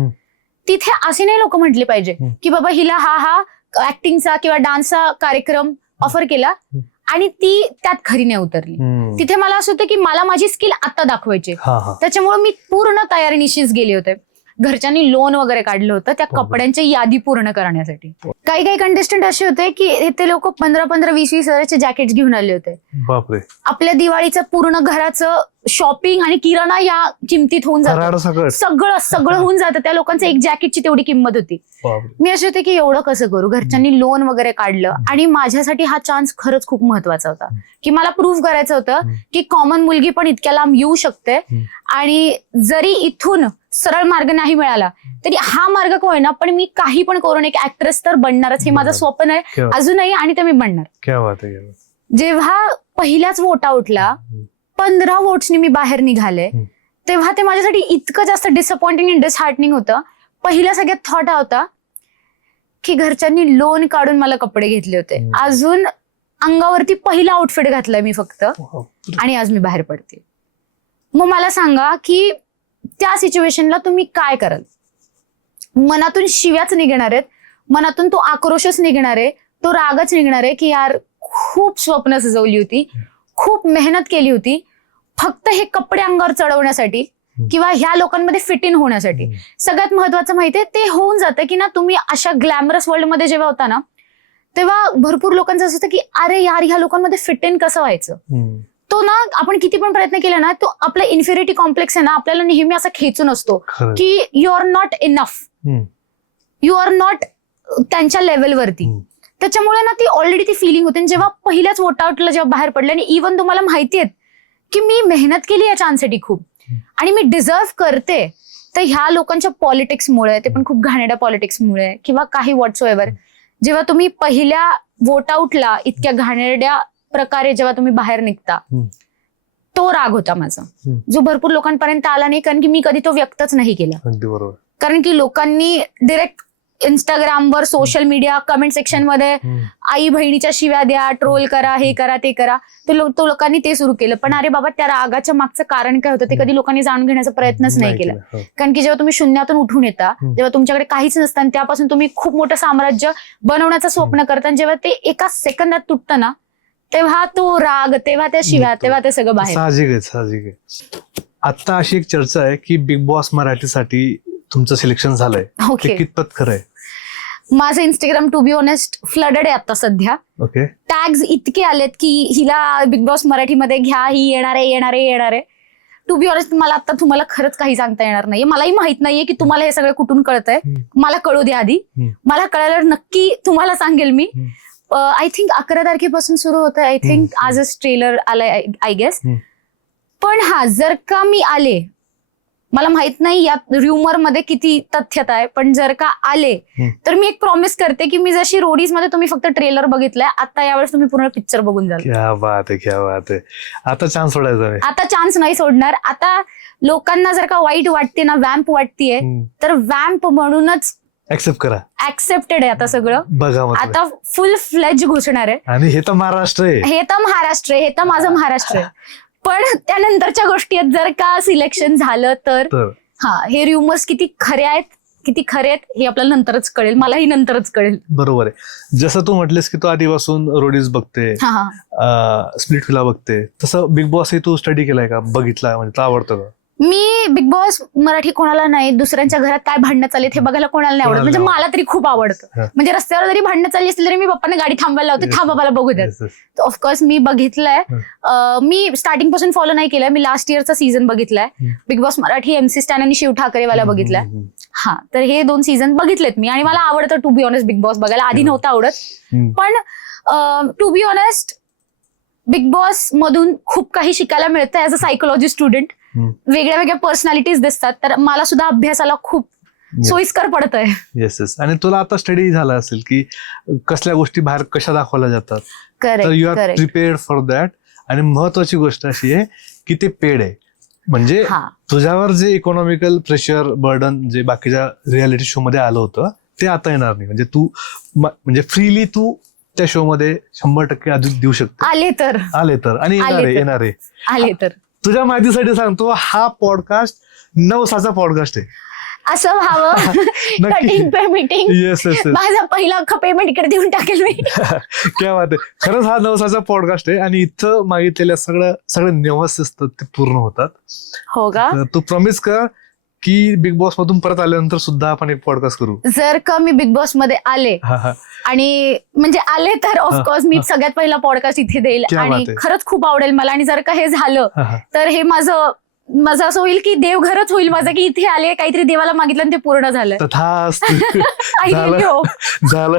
तिथे असे नाही लोक म्हटले पाहिजे की बाबा हिला हा ऍक्टिंगचा किंवा डान्सचा कार्यक्रम ऑफर केला आणि ती त्यात खरी नाही उतरली. तिथे मला असं होतं की मला माझी स्किल आता दाखवायची, त्याच्यामुळे मी पूर्ण तयारीनिशीच गेले होते. घरच्यांनी लोन वगैरे काढलं होतं त्या कपड्यांची यादी पूर्ण करण्यासाठी. काही कंटेस्टंट असे होते की ते लोक 15-20 हजाराचे जॅकेट घेऊन आले होते. बापरे. आपल्या दिवाळीचं पूर्ण घराचं शॉपिंग आणि किराणा या किमतीत होऊन जातं. फराळ सगळं. सगळं सगळं होऊन जातं. त्या लोकांचं एक जॅकेटची तेवढी किंमत होती. बापरे. मी असे होते की एवढं कसं करू. घरच्यांनी लोन वगैरे काढलं आणि माझ्यासाठी हा चान्स खरंच खूप महत्वाचा होता की मला प्रूव्ह करायचं होतं की कॉमन मुलगी पण इतक्या लांब येऊ शकते आणि जरी इथून सरळ मार्ग नाही मिळाला तरी हा मार्ग का होईना पण मी काही पण करून एक ऍक्ट्रेस तर बनणारच. हे माझं स्वप्न आहे अजूनही आणि ते मी बनणार. क्या बात आहे. जेव्हा पहिल्याच वोट आउटला 15 वोट्सनी मी बाहेर निघाले तेव्हा ते माझ्यासाठी इतकं जास्त डिसअपॉइंटिंग आणि डिसहार्टनिंग होतं. पहिला सगळ्यात थॉट हा होता की घरच्यांनी लोन काढून मला कपडे घेतले होते. अजून अंगावरती पहिला आउटफिट घातलाय मी फक्त आणि आज मी बाहेर पडते. मग मला सांगा की त्या सिच्युएशनला तुम्ही काय कराल. मनातून शिव्याच निघणार आहेत, मनातून तो आक्रोशच निघणार आहे, तो रागच निघणार आहे की यार खूप स्वप्न सजवली होती, खूप मेहनत केली होती फक्त हे कपडे अंगावर चढवण्यासाठी किंवा ह्या लोकांमध्ये फिट इन होण्यासाठी. सगळ्यात महत्वाचं माहितीये ते होऊन जातं की ना तुम्ही अशा ग्लॅमरस वर्ल्ड मध्ये जेव्हा होता ना तेव्हा भरपूर लोकांचं असं होतं की अरे यार ह्या लोकांमध्ये फिट इन कसं व्हायचं. तो ना आपण किती पण प्रयत्न केला ना तो आपला इन्फिरिटी कॉम्प्लेक्स आहे ना आपल्याला नेहमी असा खेचून असतो की you are not enough, you are not त्यांच्या लेवलवरती. त्याच्यामुळे ना ती ऑलरेडी ती फिलिंग होते. जेव्हा पहिल्याच वोट आउटला जेव्हा बाहेर पडले आणि इव्हन तुम्हाला माहिती आहे की मी मेहनत केली या चान्ससाठी खूप आणि मी डिझर्व करते तर ह्या लोकांच्या पॉलिटिक्समुळे ते पण खूप घाणेरड्या पॉलिटिक्समुळे किंवा काही व्हॉट्स एव्हर जेव्हा तुम्ही पहिल्या वोट आउटला इतक्या घाणेरड्या प्रकारे जेव्हा तुम्ही बाहेर निघता तो राग होता माझा जो भरपूर लोकांपर्यंत आला नाही कारण की मी कधी तो व्यक्तच नाही केला. बरोबर. कारण की लोकांनी डिरेक्ट इंस्टाग्रामवर सोशल मीडिया कमेंट सेक्शन मध्ये आई बहिणीच्या शिव्या द्या, ट्रोल करा, हे करा ते करा. तो लोकांनी ते सुरू केलं. पण अरे बाबा त्या रागाच्या मागचं कारण काय होतं ते कधी लोकांनी जाणून घेण्याचा प्रयत्नच नाही केला. कारण की जेव्हा तुम्ही शून्यातून उठून येता जेव्हा तुमच्याकडे काहीच नसतं आणि त्यापासून तुम्ही खूप मोठं साम्राज्य बनवण्याचं स्वप्न करता जेव्हा ते एका सेकंदात तुटतं ना तेव्हा तो राग, तेव्हा त्या शिव्या, तेव्हा ते सगळं बाहेर. साहजिक आहे, साहजिक आहे. आता अशी एक चर्चा आहे की बिग बॉस मराठीसाठी तुमचं सिलेक्शन झालंय. ओके. कितपत खरं आहे? माझं Instagram to be honest flooded आहे आता सध्या. ओके. टॅग्स इतके आलेत की हिला बिग बॉस मराठीमध्ये घ्या, ही येणार आहे. टू बी ऑनेस्ट मला आता तुम्हाला खरंच काही सांगता येणार नाहीये. मलाही माहित नाहीये की तुम्हाला हे सगळं कुठून कळतंय. मला कळू द्या आधी. मला कळाल्यावर नक्की तुम्हाला सांगेल मी. आय थिंक 11 तारखेपासून सुरू होतं. आय थिंक आजच ट्रेलर आलाय आय गेस. पण हा जर का मी आले मला माहित नाही या र्युमर मध्ये किती तथ्यता आहे पण जर का आले तर मी एक प्रॉमिस करते की मी जशी रोडीज मध्ये तुम्ही फक्त ट्रेलर बघितलाय आता यावेळेस तुम्ही पूर्ण पिक्चर बघून जाल. क्या बात आहे, क्या बात आहे. आता चान्स सोडायचा नाही. आता चान्स नाही सोडणार. आता लोकांना जर का वाईट वाटते ना वॅम्प वाटतेय तर वॅम्प म्हणूनच ऍक्सेप्ट करा. ऍक्सेप्टेड आहे आता सगळं. बघा आता फुल फ्लेज घुसणार आहे. आणि हे तर महाराष्ट्र आहे. हे तर माझं महाराष्ट्र आहे. पण त्यानंतरच्या गोष्टी आहेत जर का सिलेक्शन झालं तर हा हे र्युमर्स किती खरे आहेत हे आपल्याला नंतरच कळेल. मलाही नंतरच कळेल. बरोबर आहे. जसं तू म्हटलेस की तू आधीपासून रोडीज बघते, स्प्लिट विला बघते, तसं बिग बॉस तू स्टडी केलाय का? बघितला म्हणजे तुला आवडतं का? मी बिग बॉस मराठी कोणाला नाही, दुसऱ्यांच्या घरात काय भांडणं चालली हे बघायला कोणाला नाही आवडत. म्हणजे मला तरी खूप आवडतं. म्हणजे रस्त्यावर जरी भांडणं चालली असतील तरी मी पप्पांना गाडी थांबायला लावते, थांबा मला बघू द्या. ऑफकोर्स मी बघितलंय. मी स्टार्टिंग पासून फॉलो नाही केलंय. मी लास्ट इयरचा सीझन बघितलाय big boss Marathi. MC Stan आणि शिव ठाकरेवाला बघितलाय. हा तर हे 2 सीझन बघितलेत मी आणि मला आवडतं to be honest Bigg Boss बघायला. आधी नव्हतं आवडत पण to be honest Bigg Boss मधून खूप काही शिकायला मिळतं ऍज अ सायकोलॉजी स्टुडंट. वेगळ्या वेगळ्या पर्सनॅलिटीज दिसतात तर मला सुद्धा अभ्यासाला खूप सोयीस्कर पडत आहे. Yes yes. आणि तुला आता स्टडी झाला असेल की कसल्या गोष्टी बाहेर कशा दाखवल्या जातात तर you are prepared for that. आणि महत्वाची गोष्ट अशी आहे की ते पेड आहे. म्हणजे तुझ्यावर जे इकॉनॉमिकल प्रेशर बर्डन जे बाकीच्या रियालिटी शो मध्ये आलं होतं ते आता येणार नाही. म्हणजे तू म्हणजे फ्रीली तू त्या शो मध्ये 100% अजून देऊ शकते. आले तर आणि येणार आहे. तुझ्या माहितीसाठी सांगतो हा पॉडकास्ट 9 पॉडकास्ट आहे. असं व्हावं. कटिंग पेमेंटिंग. Yes yes. माझा पहिला अख्खा पेमेंट इकडे देऊन टाकेल मी. क्या बात आहे. खरंच हा 9 पॉडकास्ट आहे आणि इथं मागितलेल्या सगळे नियम असतात ते पूर्ण होतात. हो का? तू प्रॉमिस कर की बिग बॉस मधून परत आल्यानंतर सुद्धा आपण एक पॉडकास्ट करू? जर का मी बिग बॉस मध्ये आले आणि म्हणजे आले तर ऑफकोर्स मी सगळ्यात पहिला पॉडकास्ट इथे देईल क्या आणि बात आहे. खरंच खूप आवडेल मला. आणि जर का हे झालं तर हे माझं असं होईल की देवघरच होईल माझं, की इथे आले काहीतरी देवाला मागितलं आणि ते पूर्ण झालं. तथास्तु. I really hope. झालं.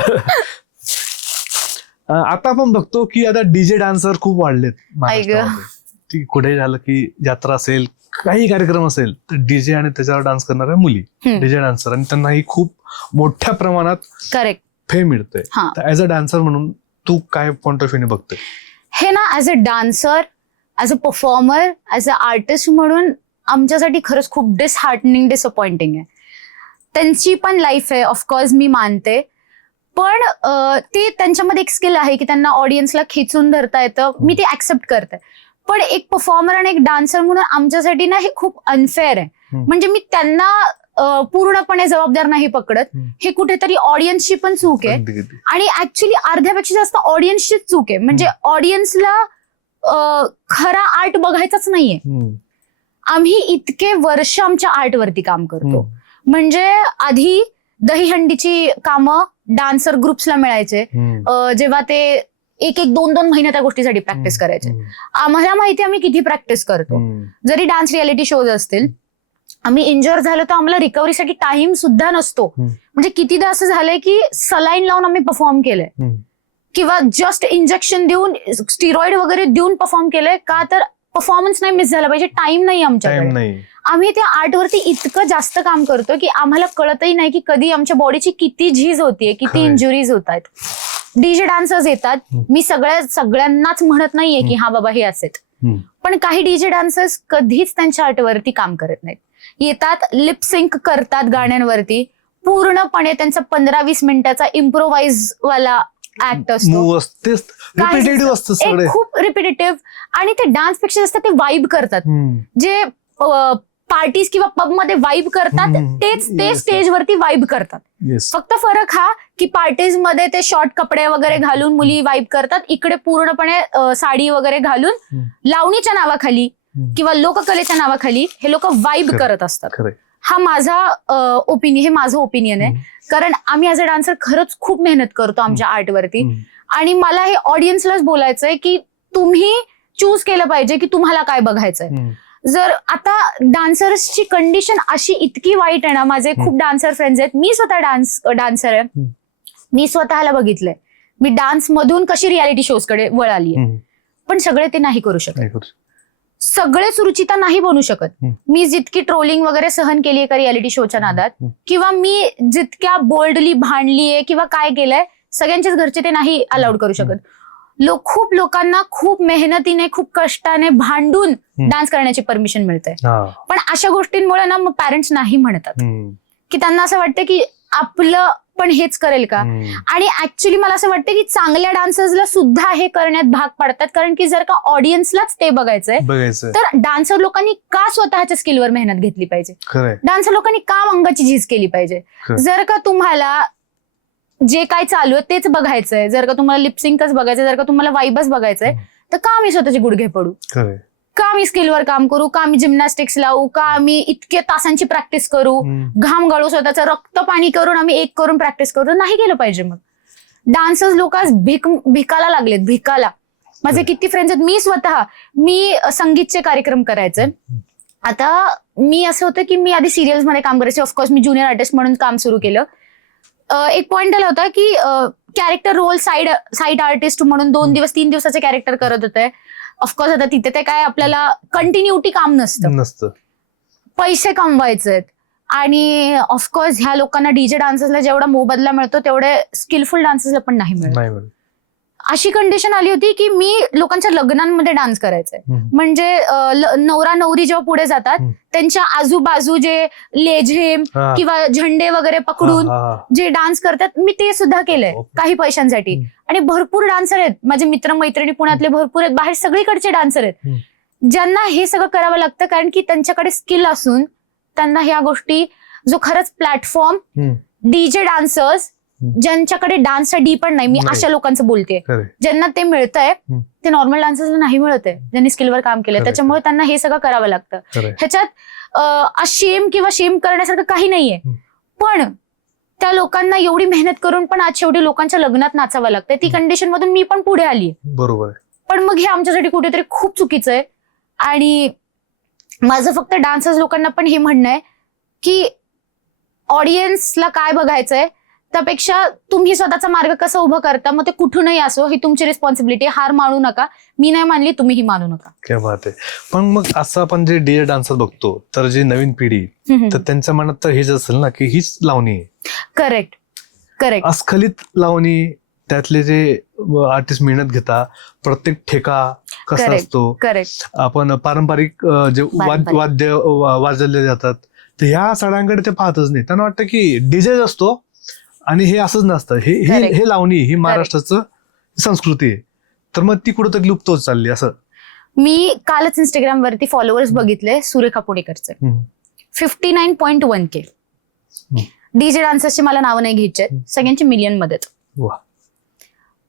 आता आपण बघतो की आता डीजे डान्सर खूप वाढलेत महाराष्ट्रामध्ये. ती कुठे झालं की यात्रा असेल, काही कार्यक्रम असेल तर डीजे आणि त्याच्यावर डान्स करणाऱ्या मुली डीजे डान्सर, आणि त्यांनाही खूप मोठ्या प्रमाणात करेक्ट फेम मिळतोय. हा. तर ऍज अ डान्सर म्हणून तू काय पॉइंट ऑफ व्ह्यूने बघतोय हे ना? As a dancer, as a performer, as a artist म्हणून आमच्यासाठी खरंच खूप डिसहार्टनिंग, डिसअपॉइंटिंग आहे. त्यांची पण लाईफ आहे ऑफकोर्स, मी मानते, पण ते त्यांच्यामध्ये एक स्किल आहे की त्यांना ऑडियन्सला खेचून धरता येतं, मी ते ऍक्सेप्ट करते. पण एक परफॉर्मर आणि एक डान्सर म्हणून आमच्यासाठी ना हे खूप अनफेअर आहे. म्हणजे मी त्यांना पूर्णपणे जबाबदार नाही पकडत, हे कुठेतरी ऑडियन्सची पण चूक आहे. आणि ऍक्च्युली अर्ध्यापेक्षा जास्त ऑडियन्सचीच चूक आहे. म्हणजे ऑडियन्सला खरा आर्ट बघायचाच नाहीये. आम्ही इतके वर्ष आमच्या आर्टवरती काम करतो. म्हणजे आधी दहीहंडीची कामं डान्सर ग्रुप्सला मिळायचे, जेव्हा ते एक दोन महिने त्या गोष्टीसाठी प्रॅक्टिस करायचे. आम्हाला माहिती आम्ही किती प्रॅक्टिस करतो. जरी डान्स रियालिटी शोज असतील, आम्ही इंजर झालो तर आम्हाला रिकव्हरीसाठी टाइम सुद्धा नसतो. म्हणजे कितीदा असं झालंय की सलाईन लावून आम्ही परफॉर्म केलंय किंवा जस्ट इंजेक्शन देऊन स्टिरॉइड वगैरे देऊन परफॉर्म केलंय. का तर परफॉर्मन्स नाही मिस झाला पाहिजे, टाइम नाही आमच्याकडे. आम्ही त्या आर्टवरती इतकं जास्त काम करतो की आम्हाला कळतही नाही की कधी आमच्या बॉडीची किती झीज होतीये, किती इंजुरीज होत आहेत. डीजे डान्सर्स येतात, मी सगळ्यांनाच म्हणत नाहीये की हा बाबा हे असेल, पण काही डीजे डान्सर्स कधीच त्यांच्या आर्टवरती काम करत नाहीत. येतात, लिपसिंक करतात गाण्यांवरती, पूर्णपणे त्यांचा 15-20 मिनिटाचा इम्प्रोवाइज वाला ऍक्ट असतो, खूप रिपिटेटिव्ह. आणि ते डान्स पेक्षा जास्त ते वाईब करतात. जे पार्टीज किंवा पब मध्ये वाईब करतात तेच ते स्टेजवरती वाईब करतात. फक्त फरक हा की पार्टीज मध्ये ते शॉर्ट कपडे वगैरे घालून मुली वाईब करतात, इकडे पूर्णपणे साडी वगैरे घालून लावणीच्या नावाखाली किंवा लोककलेच्या नावाखाली हे लोक वाईब करत असतात. हा माझा हे माझं ओपिनियन आहे. कारण आम्ही ऍज अ डान्सर खरंच खूप मेहनत करतो आमच्या आर्टवरती. आणि मला हे ऑडियन्सलाच बोलायचंय की तुम्ही चूज केलं पाहिजे की तुम्हाला काय बघायचंय. जर आता डान्सर्सची कंडिशन अशी इतकी वाईट आहे ना, माझे खूप डान्सर फ्रेंड्स आहेत, मी स्वतः डान्सर आहे, मी स्वतःला बघितलंय, मी डान्स मधून कशी रियालिटी शोज कडे वळाली आहे. पण सगळे ते नाही करू शकत, सगळेच रुचिता नाही बनू शकत. मी जितकी ट्रोलिंग वगैरे सहन केली आहे का रियालिटी शोच्या नादात, किंवा मी जितक्या बोल्डली भांडलीये किंवा काय केलंय, सगळ्यांच्याच घरचे ते नाही अलाउड करू शकत. खूप लोकांना खूप मेहनतीने, खूप कष्टाने भांडून डान्स करण्याची परमिशन मिळते. पण अशा गोष्टींमुळे ना मग पॅरेंट्स नाही म्हणतात की त्यांना असं वाटतं की आपलं पण हेच करेल का. आणि ऍक्च्युली मला असं वाटतं की चांगल्या डान्सर्सला सुद्धा हे करण्यात भाग पाडतात. कारण की जर का ऑडियन्सलाच ते बघायचंय तर डान्सर लोकांनी का स्वतःच्या स्किलवर मेहनत घेतली पाहिजे, डान्सर लोकांनी का अंगाची झीज केली पाहिजे. जर का तुम्हाला जे काय चालू आहे तेच बघायचंय, जर का तुम्हाला लिपसिंकच बघायचंय, जर का तुम्हाला वाईबच बघायचंय, तर का मी स्वतःचे गुडघे पडू, का मी स्किलवर काम करू, का मी जिम्नॅस्टिक्स लावू, का मी इतके तासांची प्रॅक्टिस करू, घाम गाळू, स्वतःचं रक्त पाणी करून आम्ही एक करून प्रॅक्टिस करू. नाही केलं पाहिजे. मग डान्सर्स लोक आज भिकाला लागलेत, भिकाला. माझे किती फ्रेंड्स आहेत, मी संगीतचे कार्यक्रम करायचे. आता मी असं होतं की मी आधी सिरियल्स मध्ये काम करायचे, ऑफकोर्स मी ज्युनियर आर्टिस्ट म्हणून काम सुरू केलं. एक पॉइंट आला होता की कॅरेक्टर रोल साईड आर्टिस्ट म्हणून 2-3 दिवसाचे कॅरेक्टर करत होते. ऑफकोर्स आता तिथे ते काय आपल्याला कंटिन्युटी काम नसतं, पैसे कमवायचे. आणि ऑफकोर्स ह्या लोकांना डीजे डान्सर्सला जेवढा मोबदला मिळतो तेवढे स्किलफुल डान्सर्सला पण नाही मिळत. अशी कंडिशन आली होती की मी लोकांच्या लग्नांमध्ये डान्स करायचंय. म्हणजे नवरा नवरी जेव्हा पुढे जातात त्यांच्या आजूबाजू जे लेझेम किंवा झेंडे वगैरे पकडून जे डान्स करतात, मी ते सुद्धा केलंय काही पैशांसाठी. आणि भरपूर डान्सर आहेत माझे मित्र मैत्रिणी, पुण्यातले भरपूर आहेत, बाहेर सगळीकडचे डान्सर आहेत, ज्यांना हे सगळं करावं लागतं. कारण की त्यांच्याकडे स्किल असून त्यांना ह्या गोष्टी, जो खरंच प्लॅटफॉर्म, डीजे डान्सर्स ज्यांच्याकडे डान्सचा डी पण नाही, मी अशा लोकांचं बोलते, ज्यांना ते मिळतंय ते नॉर्मल डान्सर्सला नाही मिळत आहे, ज्यांनी स्किलवर काम केलंय. त्याच्यामुळे त्यांना हे सगळं करावं लागतं. ह्याच्यात शेम किंवा शेम करण्यासारखं काही नाहीये, पण त्या लोकांना एवढी मेहनत करून पण आज शेवटी लोकांच्या लग्नात नाचावं लागतंय. ती कंडिशन मधून मी पण पुढे आली. बरोबर. पण मग हे आमच्यासाठी कुठेतरी खूप चुकीचं आहे. आणि माझं फक्त डान्सर्स लोकांना पण हे म्हणणं आहे की ऑडियन्सला काय बघायचंय त्यापेक्षा तुम्ही स्वतःचा मार्ग कसा उभा करता, मग ते कुठूनही असो, ही तुमची रिस्पॉन्सिबिलिटी. हार मानू नका. मी नाही मानली, तुम्हीही मानू नका. क्या बात आहे. पण मग असं आपण जे डीजे डान्सर बघतो, तर जी नवीन पिढी, तर त्यांच्या मनात तर हेच असेल ना की हीच लावणी आहे. Correct correct. अस्खलित लावणी, त्यातले जे आर्टिस्ट मेहनत घेतात, प्रत्येक ठेका कसा असतो, करेक्ट. आपण पारंपरिक जे वाद्य वाजवले जातात, तर ह्या सगळ्यांकडे ते पाहतच नाही. त्यांना वाटतं की डीजे असतो आणि हे असंच नसतं. हे लावणी ही महाराष्ट्राचं संस्कृती आहे. तर मग ती कुठंतरी लुप्त होत चालली असं. मी कालच इंस्टाग्राम वरती फॉलोअर्स बघितले सुरेखा पुणेकरचे 59.1K. डीजे डान्सर्सची मला नावं नाही घ्यायचे, सगळ्यांची मिलियन मध्येच.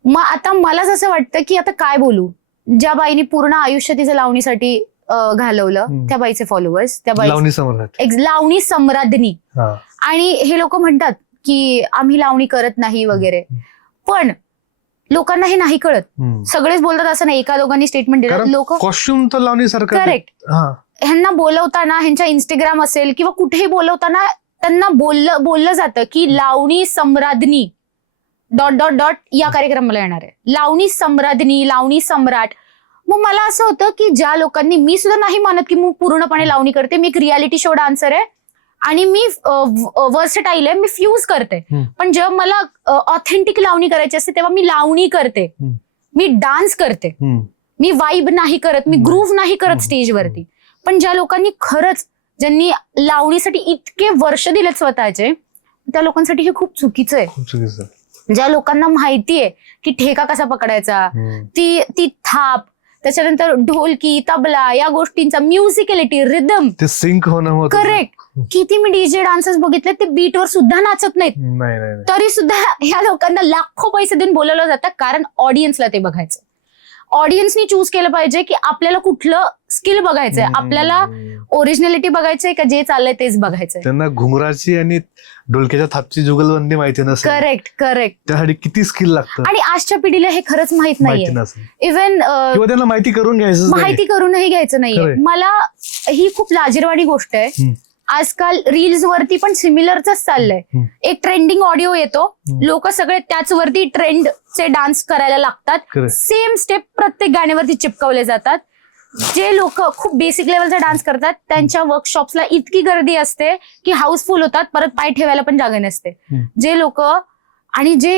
मग आता मला जसं वाटतं की आता काय बोलू, ज्या बाईने पूर्ण आयुष्य तिचं लावणीसाठी घालवलं, त्या बाईचे फॉलोअर्स, त्या बाई लावणी सम्राज्ञी. आणि हे लोक म्हणतात की आम्ही लावणी करत नाही वगैरे, पण लोकांना हे नाही कळत. सगळेच बोलतात असं नाही, एका दोघांनी स्टेटमेंट दिलं. लोक कॉस्ट्युम तर लावणीसारखं. करेक्ट. ह्यांना बोलवताना, ह्यांच्या इंस्टाग्राम असेल किंवा कुठेही बोलवताना त्यांना बोललं जातं की लावणी सम्राज्ञी ... या कार्यक्रमाला येणार आहे, लावणी सम्राज्ञी, लावणी सम्राट. मग मला असं होतं की ज्या लोकांनी, मी सुद्धा नाही मानत की मी पूर्णपणे लावणी करते. मी एक रियालिटी शो डान्सर आहे आणि मी वर्सेटाईल आहे, मी फ्यूज करते. पण जेव्हा मला ऑथेंटिक लावणी करायची असते तेव्हा मी लावणी करते, मी डान्स करते, मी वाईब नाही करत, मी ग्रूव्ह नाही करत स्टेजवरती. पण ज्या लोकांनी खरंच, ज्यांनी लावणीसाठी इतके वर्ष दिलेत स्वतःचे, त्या लोकांसाठी हे खूप चुकीचं आहे. ज्या लोकांना माहितीये की ठेका कसा पकडायचा, ती थाप, त्याच्यानंतर ढोलकी, तबला, या गोष्टींचा म्युझिकॅलिटी, रिदम, ते सिंक होणं. करेक्ट. किती मी डीजे डान्सर्स बघितले, ते बीटवर सुद्धा नाचत नाहीत, तरी सुद्धा ह्या लोकांना लाखो पैसे देऊन बोलवलं जातं, कारण ऑडियन्सला ते बघायचं. ऑडियन्सनी चूज केलं पाहिजे की आपल्याला कुठलं स्किल बघायचंय, आपल्याला ओरिजिनॅलिटी बघायचंय का जे चाललंय तेच बघायचंय. त्यांना घुंगराची आणि ढोलक्याच्या थापची जुगलबंदी माहिती नसेल. Correct correct. त्यासाठी किती स्किल लागतं आणि आजच्या पिढीला हे खरंच माहित नाहीये. इव्हन त्यांना माहिती करूनही घ्यायचं नाहीये. मला ही खूप लाजिरवाणी गोष्ट आहे. आजकाल रील्स वरती पण सिमिलरच चाललंय. एक ट्रेंडिंग ऑडिओ येतो, लोक सगळे त्याच वरती ट्रेंडचे डान्स करायला लागतात, सेम स्टेप प्रत्येक गाण्यावरती चिपकवले जातात. जे लोक खूप बेसिक लेवलचा डान्स करतात त्यांच्या वर्कशॉप्सला इतकी गर्दी असते की हाऊसफुल होतात, परत पाय ठेवायला पण जागा नसते. जे लोक आणि जे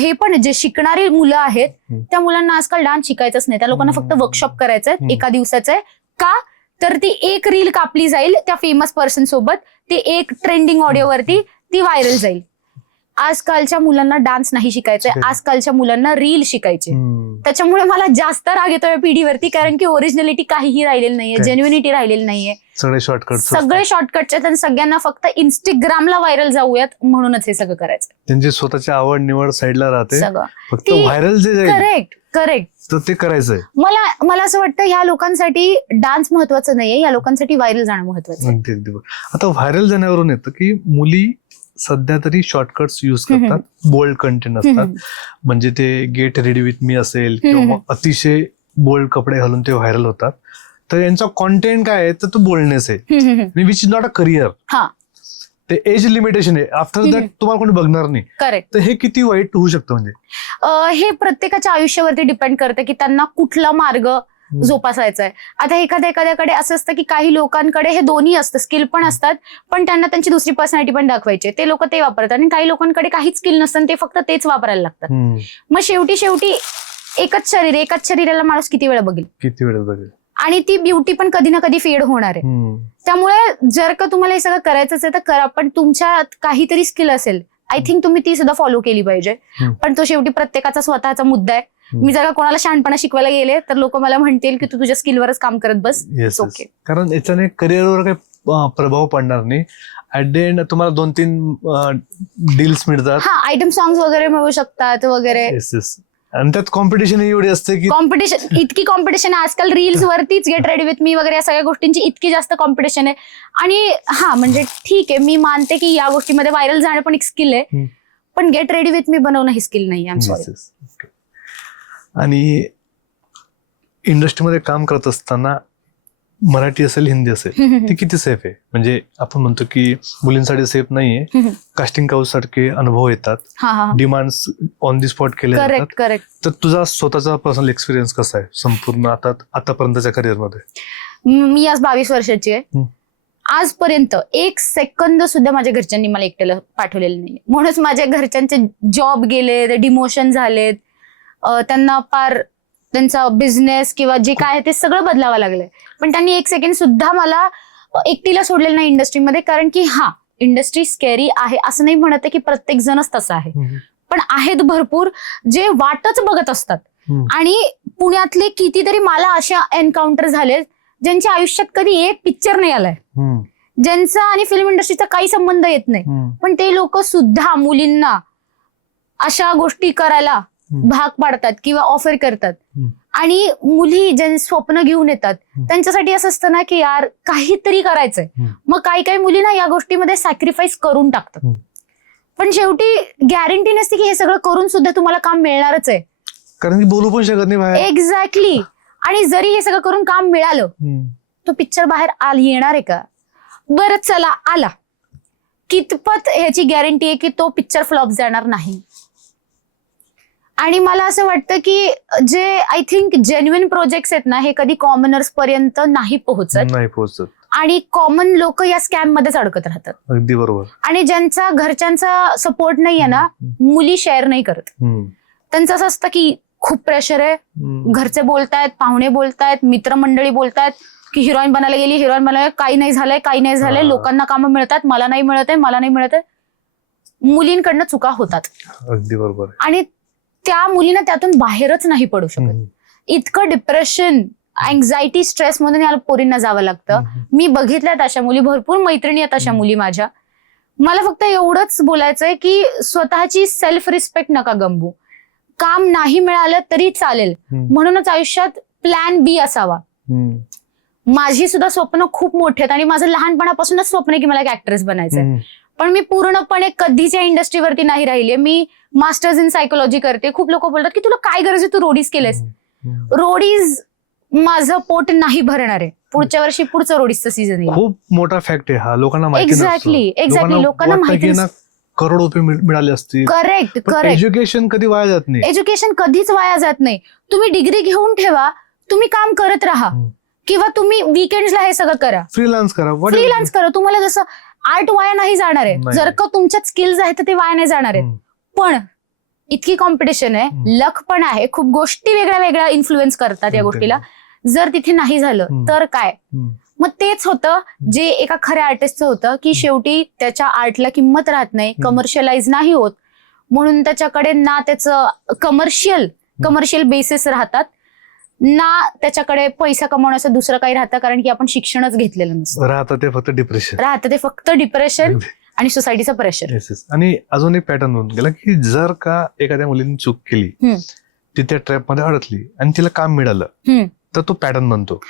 हे पण जे शिकणारी मुलं आहेत, त्या मुलांना आजकाल डान्स शिकायचंच नाही, त्या लोकांना फक्त वर्कशॉप करायचंय, एका दिवसाचं आहे. का तर ती एक रील कापली जाईल त्या फेमस पर्सन सोबत, ती एक ट्रेंडिंग ऑडिओ वरती ती व्हायरल जाईल. आजकालच्या मुलांना डान्स नाही शिकायचंय, आजकालच्या मुलांना रील शिकायचे. त्याच्यामुळे मला जास्त राग येतोय पिढीवरती, कारण की ओरिजिनॅलिटी काहीही राहिलेली नाहीये, जेन्युइनिटी राहिलेली नाहीये, सगळे शॉर्टकटचे. आणि सगळ्यांना फक्त इंस्टाग्रामला व्हायरल जाऊयात म्हणूनच हे सगळं करायचं. त्यांची स्वतःची आवड निवड साईडला राहते, फक्त व्हायरल जे करेक्ट करेक्ट ते करायचंय. मला असं वाटतं ह्या लोकांसाठी डान्स महत्वाचं नाहीये, या लोकांसाठी व्हायरल जाणं महत्वाचं आहे. आता व्हायरल जाण्यावरून येतं की मुली सध्या तरी शॉर्टकट्स युज करतात, बोल्ड कंटेंट असतात, म्हणजे ते गेट रेडी विथ मी असेल किंवा अतिशय बोल्ड कपडे घालून ते व्हायरल होतात. तर यांचा कॉन्टेंट काय आहे तर तो बोल्डनेस आहे, which is not a career. ते एज लिमिटेशन आहे, आफ्टर दॅट तुम्हाला कोणी बघणार नाही. करेक्ट. तर हे किती वाईट होऊ शकतं, म्हणजे हे प्रत्येकाच्या आयुष्यावरती डिपेंड करतं की त्यांना कुठला मार्ग जोपासायचा आहे. आता एखाद्याकडे असं असतं की काही लोकांकडे हे दोन्ही असतं, स्किल पण असतात पण त्यांना त्यांची दुसरी पर्सनॅलिटी पण दाखवायची, ते लोक ते वापरतात. आणि काही लोकांकडे काहीच स्किल नसतं, ते फक्त तेच वापरायला लागतात. मग शेवटी एकाच शरीराला माणूस किती वेळा बघेल, आणि ती ब्युटी पण कधी ना कधी फेड होणार आहे. त्यामुळे जर का तुम्हाला हे सगळं करायचंच आहे तर करा, पण तुमच्यात काहीतरी स्किल असेल, आय थिंक तुम्ही ती सुद्धा फॉलो केली पाहिजे. पण तो शेवटी प्रत्येकाचा स्वतःचा मुद्दा आहे. मी जर का कोणाला शहाणपणा शिकवायला गेले तर लोक मला म्हणतील की तू तुझ्या स्किलवरच काम करत बस. ओके, कारण याच्याने करिअरवर काही प्रभाव पडणार नाही. ऍट द एंड तुम्हाला 2-3 डील्स मिळतात, आयटम सॉंग्स वगैरे मिळू शकतात वगैरे. आणि त्यात कॉम्पिटिशन एवढी असते की कॉम्पिटिशन, इतकी कॉम्पिटिशन आहे आजकाल रील्स वरतीच, गेट रेडी विथ मी वगैरे या सगळ्या गोष्टींची इतकी जास्त कॉम्पिटिशन आहे. आणि हा म्हणजे ठीक आहे, मी मानते की या गोष्टीमध्ये व्हायरल जाणं पण एक स्किल आहे, पण गेट रेडी विथ मी बनवणं ही स्किल नाही. I am sorry. आणि इंडस्ट्रीमध्ये काम करत असताना मराठी असेल हिंदी असेल ती किती सेफ आहे? म्हणजे आपण म्हणतो की मुलींसाठी सेफ नाहीये, कास्टिंग काउच सारखे अनुभव येतात, डिमांड ऑन दी स्पॉट केले करेक्ट करेक्ट. तर तुझा स्वतःचा पर्सनल एक्सपिरियन्स कसा आहे संपूर्ण आतापर्यंतच्या करिअरमध्ये? मी आज 22 वर्षाची आहे. आजपर्यंत एक सेकंद सुद्धा माझ्या घरच्यांनी मला एकट्याला पाठवलेलं नाही. म्हणूनच माझ्या घरच्यांचे जॉब गेले, डिमोशन झालेत, त्यांना पार त्यांचा बिझनेस किंवा जे काय आहे ते सगळं बदलावं लागलंय. पण त्यांनी एक सेकंड सुद्धा मला एकटीला सोडलेलं नाही इंडस्ट्रीमध्ये. कारण की हा, इंडस्ट्री स्कॅरी आहे असं नाही म्हणत आहे की प्रत्येक जणच तसं आहे, पण आहेत भरपूर जे वाटच बघत असतात. आणि पुण्यातले कितीतरी मला अशा एन्काउंटर झाले ज्यांच्या आयुष्यात कधी एक पिक्चर नाही आलाय, ज्यांचा आणि फिल्म इंडस्ट्रीचा काही संबंध येत नाही, पण ते लोक सुद्धा मुलींना अशा गोष्टी करायला भाग पाडतात किंवा ऑफर करतात. आणि मुली ज्यांचे स्वप्न घेऊन येतात त्यांच्यासाठी असं असतं ना की यार काहीतरी करायचंय, मग काही काही मुली ना या गोष्टीमध्ये सॅक्रिफाईस करून टाकतात. पण शेवटी गॅरंटी नसते की हे सगळं करून सुद्धा तुम्हाला काम मिळणारच आहे, कारण की बोलू पण शकत नाही. एक्झॅक्टली. आणि जरी हे सगळं करून काम मिळालं, तो पिक्चर बाहेर येणार आहे का? बरं चला आला, कितपत ह्याची गॅरंटी आहे की तो पिक्चर फ्लॉप जाणार नाही? आणि मला असं वाटतं की जे आय थिंक जेन्युइन प्रोजेक्ट्स आहेत ना, हे कधी कॉमनर्स पर्यंत नाही पोहोचत. आणि कॉमन लोक या स्कॅम मध्येच अडकत राहतात. अगदी बरोबर. आणि ज्यांचा घरच्यांचा सपोर्ट नाहीये ना, मुली शेअर नाही करत. त्यांचं असं असतं की खूप प्रेशर आहे, घरचे बोलतायत, पाहुणे बोलतायत, मित्रमंडळी बोलतायत की हिरोईन बनायला गेली, हिरोईन बनायला, काही नाही झालंय, लोकांना कामं मिळतात, मला नाही मिळत आहे. मुलींकडनं चुका होतात. अगदी बरोबर. आणि त्या मुलींना त्यातून बाहेरच नाही पडू शकत. इतकं डिप्रेशन, अँझायटी, स्ट्रेस मधून या पोरींना जावं लागतं. मी बघितल्यात अशा मुली, भरपूर मैत्रिणी आहेत अशा मुली माझ्या. मला फक्त एवढंच बोलायचंय की स्वतःची सेल्फ रिस्पेक्ट नका गमवू. काम नाही मिळालं तरी चालेल, म्हणूनच आयुष्यात प्लॅन बी असावा. माझी सुद्धा स्वप्न खूप मोठी आहेत आणि माझं लहानपणापासूनच स्वप्न आहे की मला एक ऍक्ट्रेस बनायचंय. पण मी पूर्णपणे कधीच या इंडस्ट्रीवरती नाही राहिली. मी मास्टर्स इन सायकोलॉजी करते. खूप लोक बोलतात की तुला काय गरज आहे, तू रोडीज केलेस. रोडीज माझं पोट नाही भरणार आहे. पुढच्या वर्षी पुढचं रोडीजचं सीझन येईल. खूप मोठा फॅक्ट आहे हा, लोकांना माहिती नसतो. एक्झॅक्टली लोकांना माहिती करोड रुपये मिळाले असतील. करेक्ट. एज्युकेशन कधी वाया जात नाही. एज्युकेशन कधीच वाया जात नाही. तुम्ही डिग्री घेऊन ठेवा, तुम्ही काम करत राहा, किंवा तुम्ही वीकेंड्सला हे सगळं करा, फ्रीलान्स करा. तुम्हाला जसं आर्ट वाया नाही जाणार आहे. जर का तुमच्यात स्किल्स आहेत तर ते वाया नाही जाणार आहेत. पण इतकी कॉम्पिटिशन आहे, लक पण आहे, खूप गोष्टी वेगळ्या इन्फ्लुएन्स करतात या गोष्टीला. जर तिथे नाही झालं तर काय? मग तेच होतं जे एका खऱ्या आर्टिस्टचं होतं की शेवटी त्याच्या आर्टला किंमत राहत नाही, कमर्शियलाइज नाही होत, म्हणून त्याच्याकडे ना त्याचं कमर्शियल बेसिस राहतात, ना त्याच्याकडे पैसा कमवण्याचं दुसरं काही राहतं. कारण की आपण शिक्षणच घेतलेलं नसतं. राहतं ते फक्त डिप्रेशन आणि सोसायटीचं प्रेशर. आणि अजून एक पॅटर्न होऊन गेला की जर का एखाद्या मुलीने चूक केली, ती त्या ट्रॅप मध्ये अडकली आणि तिला काम मिळालं, तर तो पॅटर्न बनतो.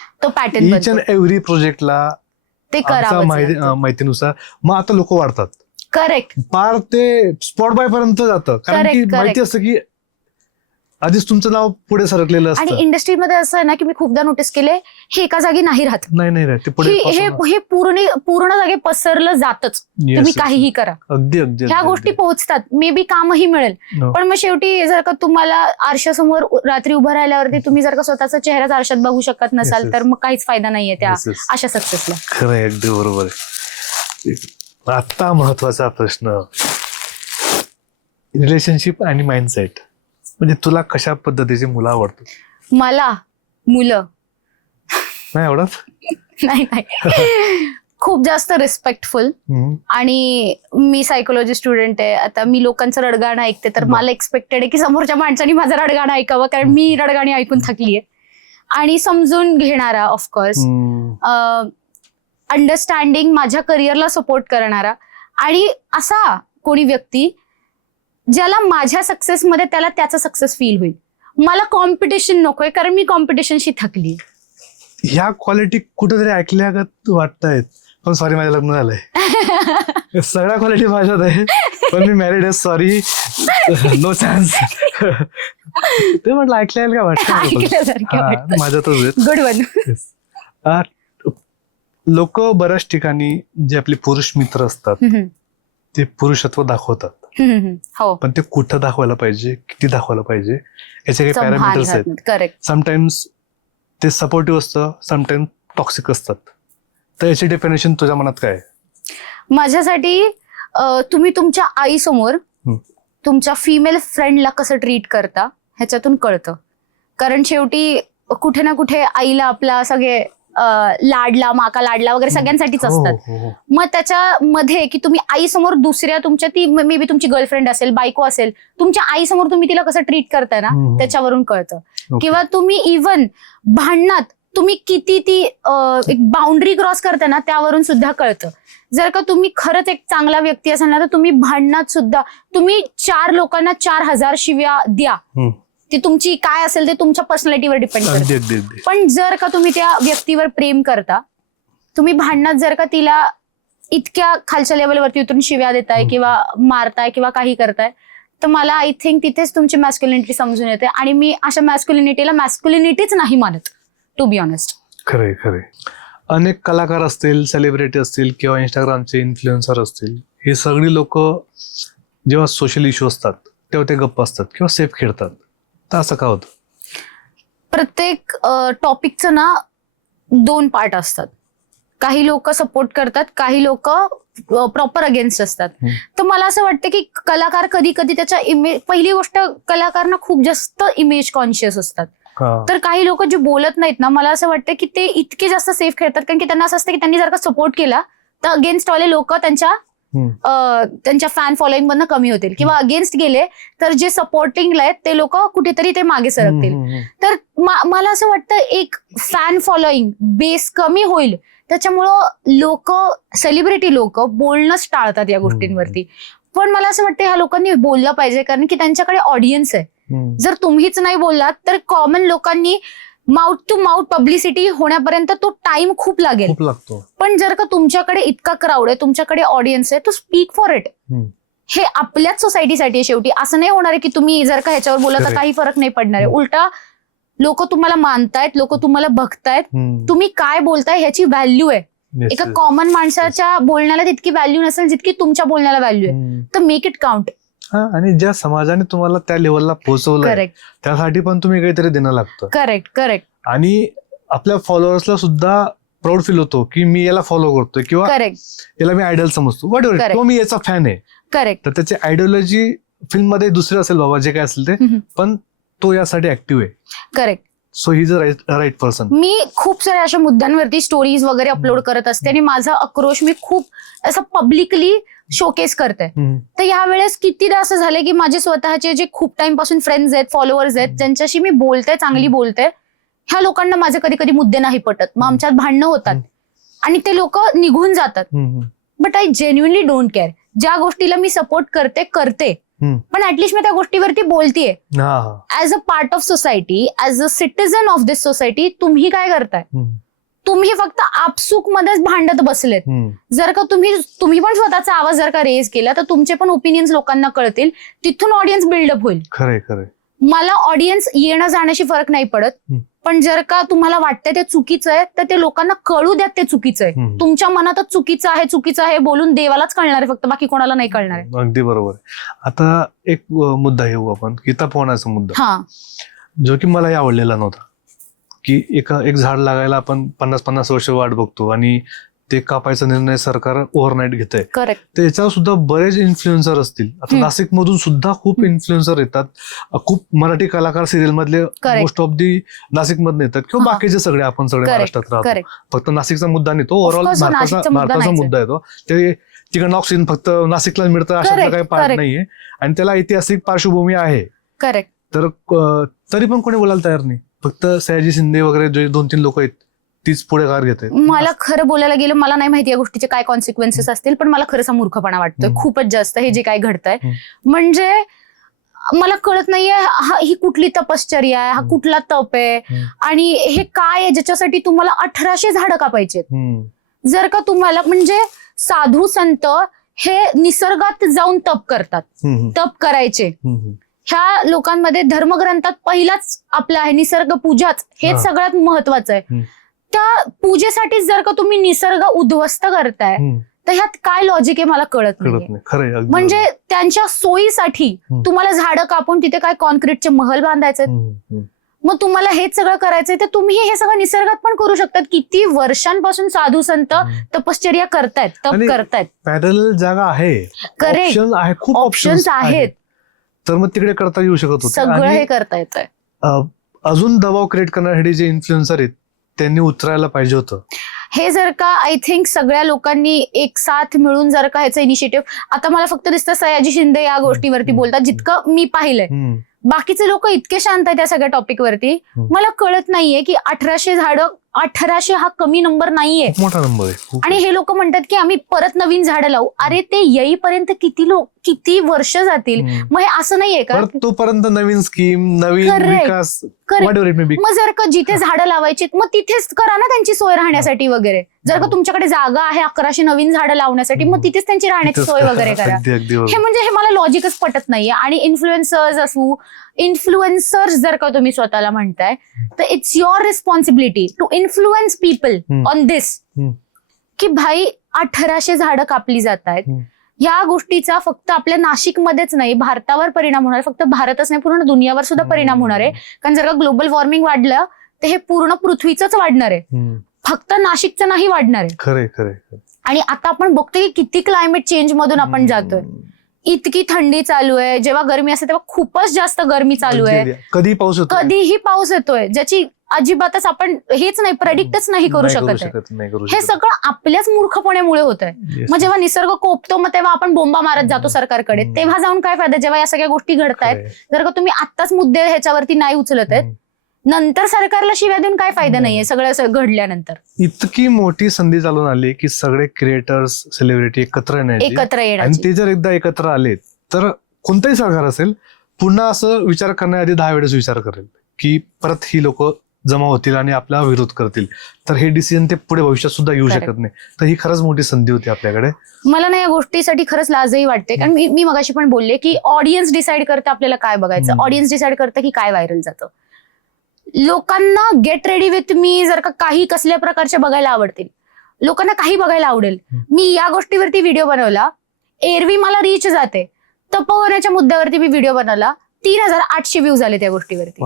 इच अँड एव्हरी प्रोजेक्टला ते करावं माहितीनुसार. मग आता लोक वाढतात. करेक्ट. पार ते स्पॉट बाय पर्यंत जातं, कारण की माहिती असतं की आधीच तुमचं नाव पुढे सरकलेलं असतं. आणि इंडस्ट्रीमध्ये असं आहे ना की मी खूपदा नोटीस केले, हे एका जागी नाही राहत. नाही हे पूर्ण जागे पसरलं जातच. तुम्ही काहीही करा, ह्या गोष्टी पोहोचतात. मे बी कामही मिळेल, पण मग शेवटी जर का तुम्हाला आरशासमोर रात्री उभं राहिल्यावरती तुम्ही जर का स्वतःचा चेहराच आरशात बघू शकत नसाल, तर मग काहीच फायदा नाहीये त्या अशा सक्सेसला. खरं, अगदी बरोबर. आता महत्वाचा प्रश्न, रिलेशनशिप आणि माइंडसेट. म्हणजे तुला कशा पद्धतीची मुलं आवडतात? मला मुलं नाही आवडत. नाही खूप जास्त रिस्पेक्टफुल. आणि मी सायकोलॉजी स्टुडंट आहे. आता मी लोकांचं रडगाणं ऐकते, तर मला एक्सपेक्टेड आहे की समोरच्या माणसाने माझं रडगाणं ऐकावं, कारण मी रडगाणी ऐकून थकलीये. आणि समजून घेणारा, ऑफकोर्स अंडरस्टँडिंग, माझ्या करिअरला सपोर्ट करणारा, आणि असा कोणी व्यक्ती ज्याला माझ्या सक्सेसमध्ये त्याला त्याचा सक्सेस फील होईल. मला कॉम्पिटिशन नकोय, कारण मी कॉम्पिटिशनशी थकली. ह्या क्वालिटी कुठेतरी ऐकल्या का वाटतायत, पण सॉरी माझं लग्न झालंय. सगळ्या क्वालिटी माझ्यात आहे, पण मी मॅरिड आहे, सॉरी, नो चान्स. ते म्हटलं ऐकल्या का वाटतं, माझ्यातच गुड वन. लोक बऱ्याच ठिकाणी जे आपले पुरुष मित्र असतात ते पुरुषत्व दाखवतात, हो, पण ते कुठं दाखवायला पाहिजे, किती दाखवायला पाहिजे, याचे काही पॅरामीटर्स आहेत. करेक्ट. समटाइम्स ते सपोर्टिव्ह असतं, समटाइम्स टॉक्सिक असतात. तर याची डेफिनेशन तुझ्या मनात काय आहे? माझ्यासाठी तुम्ही तुमच्या आईसमोर तुमच्या फिमेल फ्रेंडला कसं ट्रीट करता ह्याच्यातून कळतं. कारण शेवटी कुठे ना कुठे आईला आपला सगळे लाडला, माका लाडला वगैरे सगळ्यांसाठीच असतात. मग त्याच्यामध्ये की तुम्ही आईसमोर दुसऱ्या तुमच्या, ती मे बी तुमची गर्लफ्रेंड असेल, बायको असेल, तुमच्या आईसमोर तुम्ही तिला कसं ट्रीट करताय ना त्याच्यावरून कळतं. किंवा तुम्ही इव्हन भांडणात तुम्ही किती ती एक बाउंड्री क्रॉस करता ना त्यावरून सुद्धा कळतं. जर का तुम्ही खरंच एक चांगला व्यक्ती असाल ना, तर तुम्ही भांडणात सुद्धा तुम्ही 4 लोकांना 4000 शिव्या द्या, ती तुमची काय असेल ते तुमच्या पर्सनॅलिटीवर डिपेंड करते. पण जर का तुम्ही त्या व्यक्तीवर प्रेम करता, तुम्ही भांडणात जर का तिला इतक्या खालच्या लेवलवरती उतरून शिव्या देताय किंवा मारताय किंवा काही करताय, तर मला आय थिंक तिथेच तुमची मॅस्क्युलिनिटी समजून येते. आणि मी अशा मॅस्क्युलिनिटीला मॅस्क्युलिनिटीच नाही मानत, टू बी ऑनेस्ट. खरे खरे. अनेक कलाकार असतील, सेलिब्रिटी असतील किंवा इंस्टाग्रामचे इन्फ्लुएन्सर असतील, हे सगळी लोक जेव्हा सोशल इश्यू असतात तेव्हा ते गप्प असतात किंवा सेफ खेळतात. तर असं का होतं? प्रत्येक टॉपिकचं ना 2 पार्ट असतात. काही लोक सपोर्ट करतात, काही लोक प्रॉपर अगेन्स्ट असतात. तर मला असं वाटतं की कलाकार कधी कधी त्याच्या इमेज, पहिली गोष्ट कलाकार ना खूप जास्त इमेज कॉन्शियस असतात. तर काही लोक जे बोलत नाहीत ना, मला असं वाटतं की ते इतके जास्त सेफ खेळतात, कारण की त्यांना असं असतं की त्यांनी जर का सपोर्ट केला तर अगेन्स्ट वाले लोक त्यांच्या फॅन फॉलोईंग मधनं कमी होतील, किंवा अगेन्स्ट गेले तर जे सपोर्टिंगला आहेत ते लोक कुठेतरी ते मागे सरकतील. तर मला असं वाटतं एक फॅन फॉलोईंग बेस कमी होईल, त्याच्यामुळं लोक, सेलिब्रिटी लोक बोलणंच टाळतात या गोष्टींवरती. पण मला असं वाटतं ह्या लोकांनी बोललं पाहिजे, कारण की त्यांच्याकडे ऑडियन्स आहे. जर तुम्हीच नाही बोललात तर कॉमन लोकांनी माउथ टू माउथ पब्लिसिटी होण्यापर्यंत तो टाइम खूप लागेल. पण जर का तुमच्याकडे इतका क्राऊड आहे, तुमच्याकडे ऑडियन्स आहे, तो स्पीक फॉर इट. हे आपल्याच सोसायटीसाठी आहे शेवटी. असं नाही होणार आहे की तुम्ही जर का ह्याच्यावर बोलला तर काही फरक नाही पडणार आहे. उलटा लोक तुम्हाला मानतायत, लोक तुम्हाला बघतायत, तुम्ही काय बोलताय ह्याची व्हॅल्यू आहे. एका कॉमन माणसाच्या बोलण्याला तितकी व्हॅल्यू नसेल जितकी तुमच्या बोलण्याला व्हॅल्यू आहे. तर मेक इट काउंट. आणि ज्या समाजाने तुम्हाला त्या लेवलला पोहोचवलं त्यासाठी पण तुम्ही काहीतरी देणं लागतं. Correct correct. आणि आपल्या फॉलोअर्सला सुद्धा प्राऊड फील होतो की मी याला फॉलो करतोय किंवा याला मी आयडल समजतो, वॉट एव्हर, किंवा मी याचा फॅन आहे. करेक्ट. तर त्याची आयडिओलॉजी फिल्म मध्ये दुसरी असेल बाबा, जे काय असेल ते, पण तो यासाठी ऍक्टिव्ह आहे. Correct. So he is a right person. मी खूप साऱ्या अशा मुद्द्यांवरती स्टोरीज वगैरे अपलोड करत असते आणि माझा आक्रोश मी खूप असं पब्लिकली शोकेस करते. तर यावेळेस कितीदा असं झालंय की माझे स्वतःचे जे खूप टाइम पासून फ्रेंड्स आहेत, फॉलोअर्स आहेत, ज्यांच्याशी मी बोलते, चांगली बोलते, ह्या लोकांना माझे कधी कधी मुद्दे नाही पटत. मग आमच्यात भांडणं होतात आणि ते लोक निघून जातात. But I genuinely don't care. ज्या गोष्टीला मी सपोर्ट करते, पण ऍटलिस्ट मी त्या गोष्टीवरती बोलतेय. As a part of society, as a citizen of this society, तुम्ही काय करताय? तुम्ही फक्त आपसूक मध्येच भांडत बसलेत. जर का तुम्ही पण स्वतःचा आवाज जर का रेज केला तर तुमचे पण ओपिनियन्स लोकांना कळतील, तिथून ऑडियन्स बिल्डअप होईल. खरंय. मला ऑडियन्स येणं जाण्याशी फरक नाही पडत, पण जर का तुम्हाला वाटतंय ते चुकीचं आहे तर ते लोकांना कळू द्यात ते चुकीचं आहे. तुमच्या मनातच चुकीचं आहे बोलून देवालाच कळणार आहे फक्त, बाकी कोणाला नाही कळणार आहे. अगदी बरोबर. आता एक मुद्दा घेऊ आपण, गीतापोहनाचा मुद्दा, जो की मलाही आवडलेला नव्हता. की एक झाड लागायला आपण 50-50 वर्ष वाट बघतो आणि ते कापायचा निर्णय सरकार ओव्हरनाईट घेत आहे. करेक्ट. तर याच्यावर सुद्धा बरेच इन्फ्लुएन्सर असतील. आता नाशिक मधून सुद्धा खूप इन्फ्लुएन्सर येतात, खूप मराठी कलाकार सिरियल मधले मोस्ट ऑफ दी नाशिक मधून येतात, किंवा बाकीचे सगळे आपण सगळे महाराष्ट्रात राहतो. फक्त नाशिकचा मुद्दा नाही, तो ओव्हरऑल भारताचा मुद्दा आहे. तो ते चिकन ऑक्सिजन फक्त नाशिकला मिळतं अशातला काही पार्ट नाहीये, आणि त्याला ऐतिहासिक पार्श्वभूमी आहे. करेक्ट. तर तरी पण कोणी बोलायला तयार नाही. फक्त सयाजी शिंदे वगैरे जे 2-3 लोक आहेत तीच पुढेकार घेते. मला खरं बोलायला गेलं, मला नाही माहिती या गोष्टीचे काय कॉन्सिक्वेन्सेस असतील, पण मला खरंच मूर्खपणा वाटतोय खूपच जास्त हे जे काय घडतंय. म्हणजे मला कळत नाहीये ही कुठली तपश्चर्या आहे, हा कुठला तप आहे आणि हे काय आहे ज्याच्यासाठी तुम्हाला 1800 झाडं कापायचे. जर का तुम्हाला म्हणजे साधू संत हे निसर्गात जाऊन तप करतात, तप करायचे. ह्या लोकांमध्ये धर्मग्रंथात पहिलाच आपला आहे निसर्ग पूजाच, हेच सगळ्यात महत्वाचं आहे. त्या पूजेसाठी जर का तुम्ही निसर्ग उद्ध्वस्त करताय तर ह्यात काय लॉजिक आहे मला कळत नाही. म्हणजे त्यांच्या सोयीसाठी तुम्हाला झाडं कापून तिथे काय कॉन्क्रीटचे महल बांधायचे, मग तुम्हाला हेच सगळं करायचंय तर तुम्ही हे सगळं निसर्गात पण करू शकतात. किती वर्षांपासून साधू संत तपश्चर्या करतायत, तप करतायत. पॅरलल जागा आहे, करेक्ट, खूप ऑप्शन्स आहेत, तर मग तिकडे करता येऊ शकत होतं. सगळं हे करता येतंय. अजून दबाव क्रिएट करण्यासाठी जे इन्फ्लुएन्सर आहेत त्यांनी उतरायला पाहिजे होतं. हे जर का आय थिंक सगळ्या लोकांनी एक साथ मिळून जर का ह्याचं इनिशिएटिव्ह, आता मला फक्त दिसतं सयाजी शिंदे या गोष्टीवरती बोलतात, जितकं मी पाहिलंय. बाकीचे लोक इतके शांत आहेत त्या सगळ्या टॉपिक वरती. मला कळत नाहीये की 1800 झाडं, 1800 हा कमी नंबर नाहीये, मोठा नंबर आहे. आणि हे लोक म्हणतात की आम्ही परत नवीन झाडं लावू. अरे ते येईपर्यंत किती वर्ष जातील. मग हे असं नाहीये का तोपर्यंत नवीन स्कीम, नवीन विकास, मग जर का जिथे झाडं लावायची मग तिथेच करा ना त्यांची सोय राहण्यासाठी वगैरे. जर का तुमच्याकडे जागा आहे 1100 नवीन झाडं लावण्यासाठी, मग तिथेच त्यांची राहण्याची सोय वगैरे करा. हे म्हणजे हे मला लॉजिकच पटत नाहीये. आणि इन्फ्लुएन्सर्स जर का तुम्ही स्वतःला म्हणताय तर it's your responsibility to influence people on this, की भाई 1800 झाडं कापली जात आहेत. या गोष्टीचा फक्त आपल्या नाशिकमध्येच नाही, भारतावर परिणाम होणार. फक्त भारतच नाही, पूर्ण दुनियावर सुद्धा परिणाम होणार आहे. कारण जर का ग्लोबल वॉर्मिंग वाढलं तर हे पूर्ण पृथ्वीच वाढणार आहे, फक्त नाशिकचं नाही वाढणार आहे. खरंय. आणि आता आपण बघतोय की किती क्लायमेट चेंज मधून आपण जातोय. इतकी थंडी चालू आहे, जेव्हा गरमी असते तेव्हा खूपच जास्त गरमी चालू आहे. कधीही पाऊस येतोय, ज्याची अजिबातच आपण हेच नाही, प्रेडिक्टच नाही करू शकत आहे. हे सगळं आपल्याच मूर्खपणामुळे होत आहे. मग जेव्हा निसर्ग कोपतो मग तेव्हा आपण बोंबा मारत जातो सरकारकडे. तेव्हा जाऊन काय फायदा जेव्हा या सगळ्या गोष्टी घडतायत. जर का तुम्ही आत्ताच मुद्दे ह्याच्यावरती नाही उचलत आहेत, नंतर सरकारला शिव्या देऊन काय फायदा नाहीये सगळं घडल्यानंतर. इतकी मोठी संधी चालून आली की सगळे क्रिएटर्स, सेलिब्रिटी एकत्र येण्याची, आणि ते जर एकदा एकत्र आले तर कोणतंही सरकार असेल पुन्हा असं विचार करण्याआधी 10 वेळेस विचार करेल की परत ही लोक जमा होतील आणि आपला विरोध करतील, तर हे डिसिजन ते पुढे भविष्यात सुद्धा येऊ शकत नाही. तर ही खरंच मोठी संधी होती आपल्याकडे. मला ना या गोष्टीसाठी खरंच लाजही वाटते, कारण मी मगाशी पण बोलले की ऑडियन्स डिसाईड करते आपल्याला काय बघायचं, ऑडियन्स डिसाईड करतं की काय व्हायरल जातं. लोकांना गेट रेडी विथ मी जर का काही कसल्या प्रकारच्या बघायला आवडतील, लोकांना काही बघायला आवडेल. मी या गोष्टीवरती व्हिडिओ बनवला, एरवी मला रीच जाते. तपोवनाच्या मुद्द्यावरती मी व्हिडिओ बनवला, 3800 व्ह्यूज आले त्या गोष्टीवरती.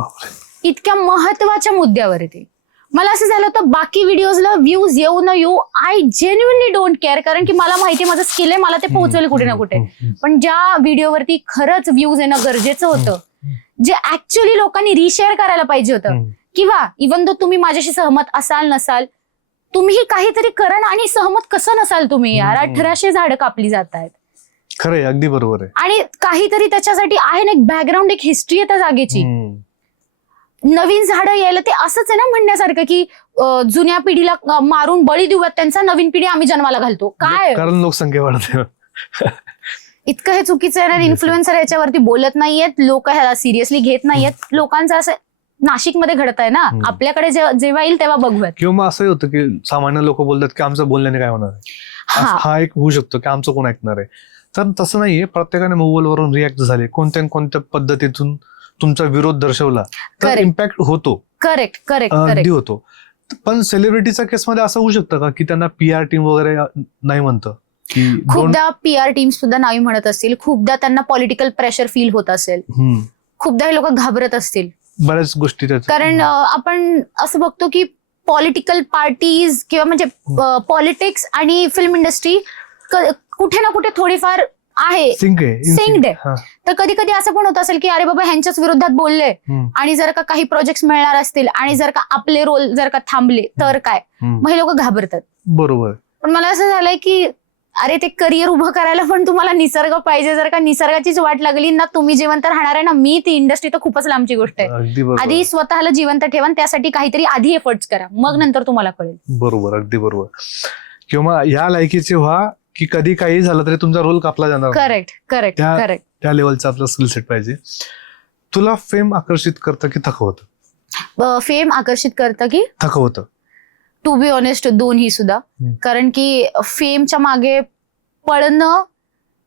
इतक्या महत्वाच्या मुद्द्यावरती मला असं झालं होतं बाकी व्हिडिओजला व्ह्यूज येऊ न येऊ, आय जेन्युइनली डोंट केअर, कारण की मला माहिती माझं स्किल आहे, मला ते पोहोचवेल कुठे ना कुठे. पण ज्या व्हिडिओवरती खरंच व्ह्यूज येणं गरजेचं होतं, जे ऍक्च्युअली लोकांनी रिशेअर करायला पाहिजे होतं, किंवा इव्हन दो तुम्ही माझ्याशी सहमत असाल नसाल, तुम्हीही काहीतरी करा ना. आणि सहमत कसं नसाल तुम्ही यार, 1800 झाडं कापली जात आहेत. खरंय, अगदी बरोबर आहे. आणि काहीतरी त्याच्यासाठी आहे ना, एक बॅकग्राऊंड, एक हिस्ट्री आहे त्या जागेची. नवीन झाडं यायला ते असंच आहे ना म्हणण्यासारखं की जुन्या पिढीला मारून बळी देऊयात त्यांचा, नवीन पिढी आम्ही जन्माला घालतो. काय, कारण लोकसंख्या वाढते. इतकं हे चुकीचं आहे ना. इन्फ्लुएन्सर याच्यावरती बोलत नाहीयेत, लोक ह्याला सिरियसली घेत नाहीयेत. लोकांचं असं नाशिकमध्ये घडत आहे ना, आपल्याकडे जेव्हा येईल तेव्हा बघूयात. किंवा असंही होतं की सामान्य लोक बोलतात की आमचं बोलण्याने काय होणार आहे, हा एक होऊ शकतो की आमचं कोण ऐकणार आहे. तर तसं नाहीये, प्रत्येकाने मोबाईलवरून रिॲक्ट झाले, कोणत्या पद्धतीतून तुमचा विरोध दर्शवला तर इम्पॅक्ट होतो. करेक्ट अगदी होतो. पण सेलिब्रिटीच्या केसमध्ये असं होऊ शकतं का की त्यांना PR टीम वगैरे नाही म्हणतं? खूपदा PR टीम सुद्धा नाही म्हणत असतील, खूपदा त्यांना पॉलिटिकल प्रेशर फील होत असेल, खूपदा हे लोक घाबरत असतील बऱ्याच गोष्टी. कारण आपण असं बघतो की पॉलिटिकल पार्टीज किंवा म्हणजे पॉलिटिक्स आणि फिल्म इंडस्ट्री कुठे ना कुठे थोडीफार आहे, सिंक्ड आहे. तर कधी कधी असं पण होत असेल की अरे बाबा ह्यांच्याच विरोधात बोलले आणि जर का काही प्रोजेक्ट मिळणार असतील आणि जर का आपले रोल जर का थांबले तर काय, मग हे लोक घाबरतात. बरोबर. पण मला असं झालंय की अरे ते करिअर उभं करायला पण तुम्हाला निसर्ग पाहिजे. जर का निसर्गाचीच वाट लागली ना, तुम्ही जिवंत राहणार आहे ना, मी ती इंडस्ट्री तर खूपच लांबची गोष्ट आहे. आधी स्वतःला जिवंत ठेवा, त्यासाठी काहीतरी आधी एफर्ट्स करा, मग नंतर तुम्हाला कळेल. बरोबर, अगदी बरोबर. किंवा या लायकीचे व्हा की कधी काही झालं तरी तुमचा रोल कापला जाणार. करेक्ट. त्या लेवलचा आपला स्किल सेट पाहिजे. तुला फेम आकर्षित करतं की थकवतं? फेम आकर्षित करतं की थकवतं? टू बी ऑनेस्ट दोन्ही सुद्धा. कारण की फेमच्या मागे पळणं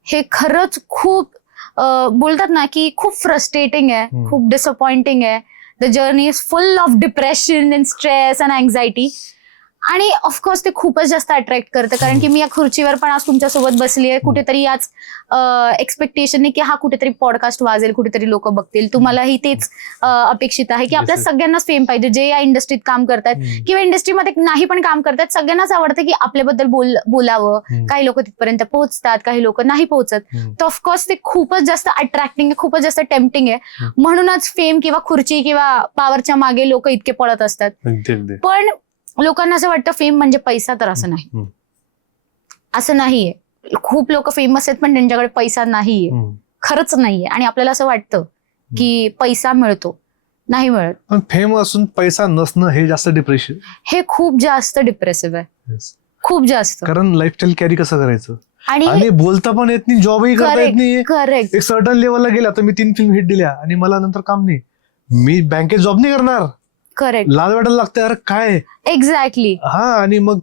हे खरंच खूप बोलतात ना की खूप फ्रस्ट्रेटिंग आहे, खूप डिसअपॉइंटिंग आहे. The journey is full of depression and stress and anxiety. आणि ऑफकोर्स ते खूपच जास्त अट्रॅक्ट करतं. कारण की मी या खुर्चीवर पण आज तुमच्यासोबत बसली आहे कुठेतरी याच एक्सपेक्टेशनने की हा कुठेतरी पॉडकास्ट वाजेल, कुठेतरी लोक बघतील. तुम्हालाही तेच अपेक्षित आहे की आपल्या सगळ्यांनाच फेम पाहिजे. जे या इंडस्ट्रीत काम करतात किंवा इंडस्ट्रीमध्ये नाही पण काम करतात, सगळ्यांनाच आवडतं की आपल्याबद्दल बोलावं. काही लोक तिथपर्यंत पोहोचतात, काही लोक नाही पोहोचत. तर ऑफकोर्स ते खूपच जास्त अट्रॅक्टिंग आहे, खूपच जास्त टेम्पटिंग आहे. म्हणूनच फेम किंवा खुर्ची किंवा पॉवरच्या मागे लोक इतके पळत असतात. पण लोकांना असं वाटतं फेम म्हणजे पैसा, तर असं नाही. असं नाहीये. खूप लोक फेमस आहेत पण त्यांच्याकडे पैसा नाहीये, खरंच नाहीये. आणि आपल्याला असं वाटतं की पैसा मिळतो, नाही मिळत. पण फेम असून पैसा नसणं हे जास्त डिप्रेशन, हे खूप जास्त डिप्रेसिव्ह आहे, खूप जास्त. कारण लाईफस्टाईल कॅरी कसं करायचं आणि आणि बोलता पण येत नाही, जॉबही करता येत नाही. करेक्ट. एक सर्टन लेवलला गेला तर मी 3 फिल्म हिट दिल्या आणि मला नंतर काम नाही, मी बँकेत जॉब नाही करणार. करेक्ट. लाज वाटायला लागतं यार काय. एक्झॅक्टली. हा, आणि मग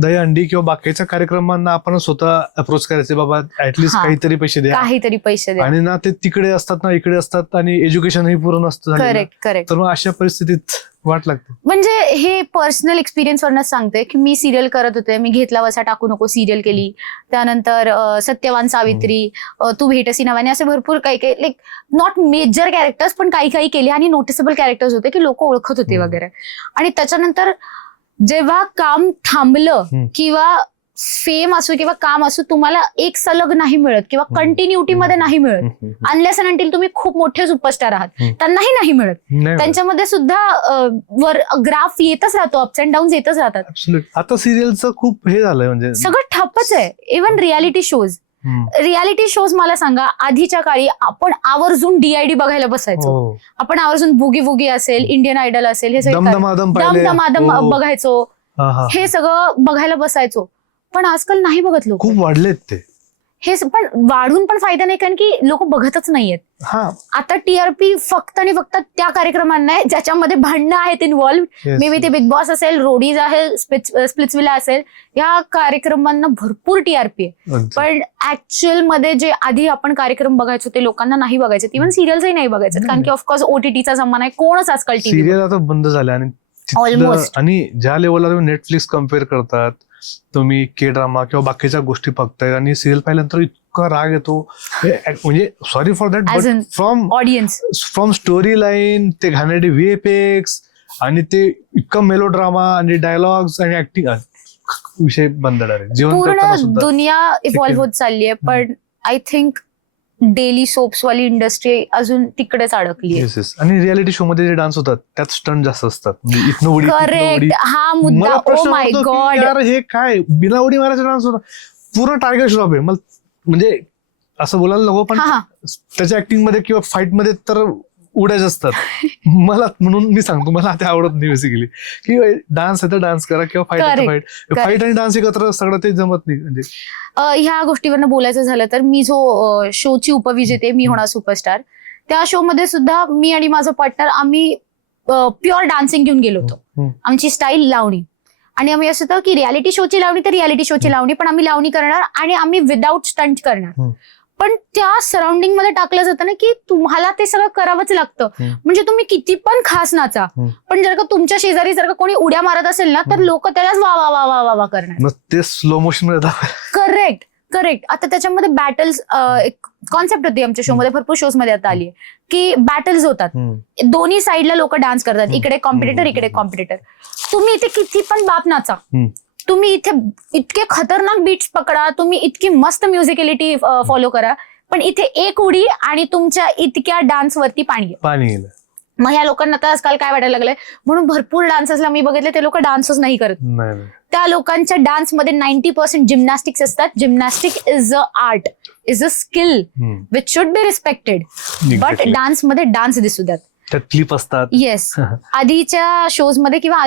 दहीहंडी किंवा बाकीच्या कार्यक्रमांना आपण स्वतः अप्रोच करायचे, बाबा ऍटलीस्ट काहीतरी पैसे द्या, काहीतरी पैसे द्या. आणि ना ते तिकडे असतात ना इकडे असतात आणि एज्युकेशनही पूर्ण नसतं. Correct correct. तर मग अशा परिस्थितीत वाट लागते. म्हणजे हे पर्सनल एक्सपिरियन्स वरनच सांगते की मी सिरियल करत होते. मी घेतला वसा टाकू नको सिरियल केली, त्यानंतर सत्यवान सावित्री, तू भेटसी नावाने, असे भरपूर काही काही लाईक नॉट मेजर कॅरेक्टर्स पण काही काही केले आणि नोटिसेबल कॅरेक्टर्स होते की लोक ओळखत होते वगैरे. आणि त्याच्यानंतर जेव्हा काम थांबलं किंवा फेम असो किंवा काम असो, तुम्हाला एक सलग नाही मिळत किंवा कंटिन्युटी मध्ये नाही मिळत. अनलेस अँड अंटिल तुम्ही खूप मोठे सुपरस्टार आहात, त्यांनाही नाही मिळत. त्यांच्यामध्ये सुद्धा वर ग्राफ येतच राहतो, अप्स अँड डाऊन येतच राहतात. आता सिरियलचं खूप हे झालंय, म्हणजे सगळं ठप्पच आहे. इव्हन रियालिटी शोज मला सांगा, आधीच्या काळी आपण आवर्जून DID बघायला बसायचो. आपण आवर्जून बुगी वुगी असेल, इंडियन आयडल असेल, हे सगळं दमदमादम बघायचो, हे सगळं बघायला बसायचो. पण आजकाल नाही बघत लोक. खूप वाढलेत ते. हे पण वाढून पण फायदा नाही, कारण की लोक बघतच नाहीयेत. आता TRP फक्त आणि फक्त त्या कार्यक्रमांना आहे ज्याच्यामध्ये भांडणं आहेत इन्व्हॉल्व्ह. मे बी ते बिग बॉस असेल, रोडीज आहे, स्प्लिट्सविला असेल, या कार्यक्रमांना भरपूर TRP आहे. पण ऍक्च्युअल मध्ये जे आधी आपण कार्यक्रम बघायचो ते लोकांना नाही बघायचे. इव्हन सिरियल्सही नाही बघायचे, कारण की ऑफकोर्स OTTचा जमाना आहे. कोणच आजकाल सिरियल आता बंद झाल्या. आणि ऑलमोस्ट. आणि ज्या लेवलला तुम्ही नेटफ्लिक्स कम्पेअर करतात, तुम्ही K-ड्रामा किंवा बाकीच्या गोष्टी बघताय आणि सिरियल पाहिल्यानंतर इतका राग येतो, म्हणजे sorry for that, but from audience, from story line, ते घाणेरडे VFX आणि ते इतकं मेलो ड्रामा आणि डायलॉग्स आणि ऍक्टिंग, विषय बंदणार आहे. पूर्ण दुनिया इव्हॉल्व्ह होत चालली आहे. पण आय थिंक डेली सोप्स वाली इंडस्ट्री अजून तिकडेच अडकली आहे. आणि रियालिटी शो मध्ये जे डान्स होतात त्यात स्टंट जास्त असतात. करेक्ट. हा मुद्दा, ओ माय गॉड, हे काय बिना उडी मारायचा डान्स होता, पूर्ण टार्गेट शॉप आहे. म्हणजे असं बोलायला नको, पण त्याच्या ऍक्टिंग मध्ये किंवा फाईट मध्ये तर उड्याच असतात. मला म्हणून मी सांगतो, मला ते आवडत नाही बेसिकली, की डान्स आहे तर डान्स करा किंवा फाईट आणि डान्स एकत्र सगळं ते जमत नाही. म्हणजे ह्या गोष्टीवरनं बोलायचं झालं तर मी जो शोची उपविजेते मी होणार सुपरस्टार, त्या शो मध्ये सुद्धा मी आणि माझं पार्टनर आम्ही प्युअर डान्सिंग घेऊन गेलो होतो. आमची स्टाईल लावणी. आणि आम्ही असं होतं की रियालिटी शोची लावणी तर रियालिटी शोची लावणी, पण आम्ही लावणी करणार आणि आम्ही विदाऊट स्टंट करणार. पण त्या सराउंडिंग मध्ये टाकलं जातं ना की तुम्हाला ते सगळं करावंच लागतं. म्हणजे तुम्ही किती पण खास नाचा, पण जर का तुमच्या शेजारी जर का कोणी उड्या मारत असेल ना, तर लोक त्यालाच वा वा वा वा वा करणार. ते स्लो मोशन मध्ये. Correct correct. आता त्याच्यामध्ये बॅटल्स, एक कॉन्सेप्ट होती आमच्या शो मध्ये, भरपूर शोज मध्ये आता आली आहे की बॅटल्स होतात. दोन्ही साईडला लोक डान्स करतात, इकडे कॉम्पिटिटर इकडे कॉम्पिटिटर. तुम्ही इथे किती पण बाप नाचा, तुम्ही इथे इतके खतरनाक बीट्स पकडा, तुम्ही इतकी मस्त म्युझिकॅलिटी फॉलो करा, पण इथे एक उडी आणि तुमच्या इतक्या डान्सवरती पाणी गेलं. मग या लोकांना तर आजकाल काय वाटायला लागलंय, म्हणून भरपूर डान्सर्सला मी बघितले ते लोक डान्सच नाही करत. त्या लोकांच्या डान्समध्ये 90% जिम्नॅस्टिक्स असतात. Gymnastic is a art, is a skill which should be respected, but डान्समध्ये डान्स दिसू द्यात. त्यात क्लिप असतात. येस. आधीच्या शोज मध्ये किंवा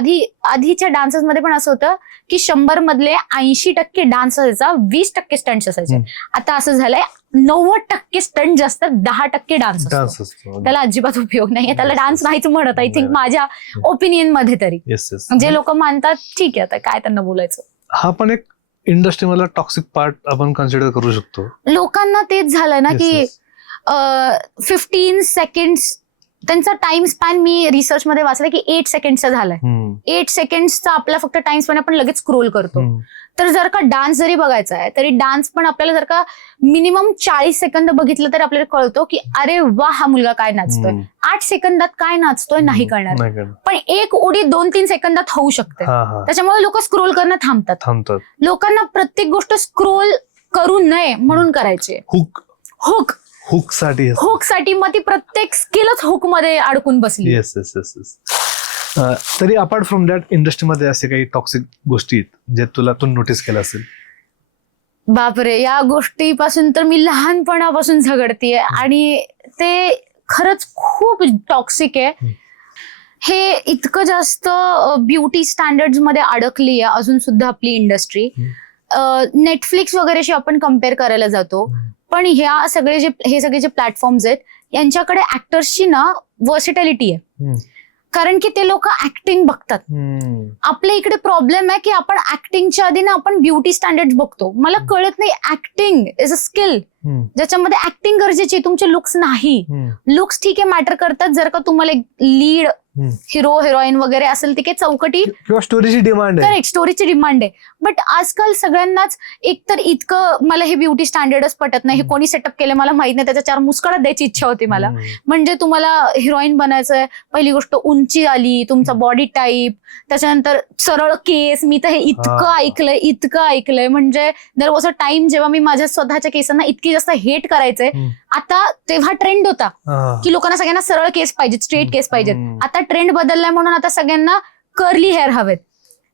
आधीच्या डान्सेस मध्ये पण असं होतं की 100 मधले 80% डान्स असायचा, 20% स्टंट्स असायचे. आता असं झालंय 90% स्टंट जास्त, 10% डान्स डान्स असतो. असतो. त्याला अजिबात उपयोग नाहीये, त्याला डान्स नाहीच म्हणत. आय थिंक माझ्या ओपिनियन मध्ये तरी येस येस. जे लोक मानतात ठीक आहे, आता काय त्यांना बोलायचं. हा पण एक इंडस्ट्री मधला टॉक्सिक पार्ट आपण कन्सिडर करू शकतो. लोकांना तेच झालं ना Yes, की yes. 15 सेकंड्स त्यांचा टाइम स्पॅन मी रिसर्च मध्ये वाचलं की 8 सेकंडचा झालाय. 8 सेकंड्सचा आपला फक्त टाइम स्पॅन आपण लगेच स्क्रोल करतो. तर जर का डान्स जरी बघायचा आहे तरी डान्स पण आपल्याला जर का मिनिमम 40 सेकंद बघितलं तर आपल्याला कळतो की अरे वा हा मुलगा काय नाचतोय. 8 सेकंदात काय नाचतोय नाही कळणार, पण एक उडी 2-3 सेकंदात होऊ शकते. त्याच्यामुळे लोक स्क्रोल करणं थांबतात. लोकांना प्रत्येक गोष्ट स्क्रोल करू नये म्हणून करायची. हुक साठी मग ती प्रत्येक स्किलच हुक मध्ये अडकून बसली. Yes yes yes yes. तरी अपार्ट फ्रॉम दॅट इंडस्ट्रीमध्ये असे काही टॉक्सिक गोष्टी आहेत जे तू नोटीस केलं असेल? बापरे, या गोष्टीपासून तर मी लहानपणापासून झगडतीये आणि ते खरंच खूप टॉक्सिक आहे. हे इतकं जास्त ब्युटी स्टँडर्ड्स मध्ये अडकली आहे अजून सुद्धा आपली इंडस्ट्री. नेटफ्लिक्स वगैरेशी आपण कम्पेअर करायला जातो, पण हे सगळे जे प्लॅटफॉर्म्स आहेत यांच्याकडे ऍक्टर्सची ना वर्सिटॅलिटी आहे. कारण की ते लोक ऍक्टिंग बघतात. आपल्या इकडे प्रॉब्लेम आहे की आपण ऍक्टिंगच्या आधी ना आपण ब्युटी स्टँडर्ड बघतो. मला कळत नाही, ऍक्टिंग इज अ स्किल ज्याच्यामध्ये ऍक्टिंग गरजेची, तुमचे लुक्स नाही. लुक्स ठीक आहे मॅटर करतात जर का तुम्हाला एक लीड हिरो हिरोईन वगैरे असेल, ते काही चौकटी किंवा स्टोरीची डिमांड आहे. करेक्ट, स्टोरीची डिमांड आहे. बट आजकाल सगळ्यांनाच एकतर इतकं मला हे ब्युटी स्टँडर्डच पटत नाही. हे कोणी सेटअप केलं मला माहित नाही, त्याच्या 4 मुस्कळात द्यायची इच्छा होती मला. म्हणजे तुम्हाला हिरोईन बनायचंय, पहिली गोष्ट उंची आली, तुमचा बॉडी टाईप, त्याच्यानंतर सरळ केस. मी तर हे इतकं ऐकलंय म्हणजे देयर वॉज अ टाइम जेव्हा मी माझ्या स्वतःच्या केसांना इतकी जास्त हेट करायचंय. आता तेव्हा ट्रेंड होता की लोकांना सगळ्यांना सरळ केस पाहिजेत, स्ट्रेट केस पाहिजेत. आता ट्रेंड बदललाय म्हणून आता सगळ्यांना कर्ली हेअर हवेत.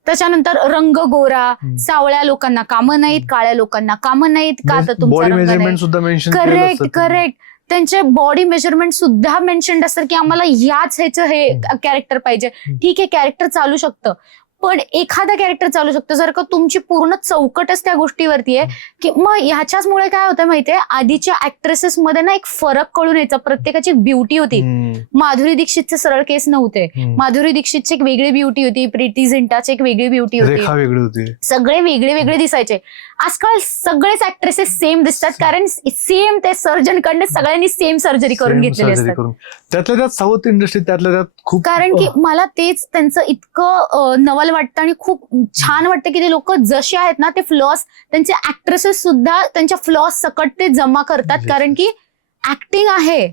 त्याच्यानंतर रंग गोरा, सावळ्या लोकांना कामं नाहीत, काळ्या लोकांना कामं नाहीत. का तर तुमचा करेक्ट त्यांचे बॉडी मेजरमेंट सुद्धा मेन्शन्ड असतात की आम्हाला याच ह्याचं हे कॅरेक्टर पाहिजे. ठीक आहे, कॅरेक्टर चालू शकतं, पण एखादा कॅरेक्टर चालू शकतो जर का तुमची पूर्ण चौकटच त्या गोष्टीवरती आहे. की मग ह्याच्याचमुळे काय होतं माहितीये, आधीच्या ऍक्ट्रेसेस मध्ये ना एक फरक कळून यायचा. प्रत्येकाची ब्युटी होती. माधुरी दीक्षितचे सरळ केस नव्हते, माधुरी दीक्षितची एक वेगळी ब्युटी होती, प्रीती झिंटाची एक वेगळी ब्युटी होती, सगळे वेगळे दिसायचे. आजकाल सगळेच ऍक्ट्रेसेस सेम दिसतात कारण सेम ते सर्जन कडे सगळ्यांनी सेम सर्जरी करून घेतलेली असतात. त्यातल्या त्यात साऊथ इंडस्ट्री त्यातल्या त्यात खूप, कारण की मला तेच त्यांचं इतकं नवल वाटतं आणि खूप छान वाटतं की ते लोक जसे आहेत ना ते फ्लॉस, त्यांचे ऍक्ट्रेसेस सुद्धा त्यांच्या फ्लॉस सकट ते जमा करतात. कारण की ऍक्टिंग आहे.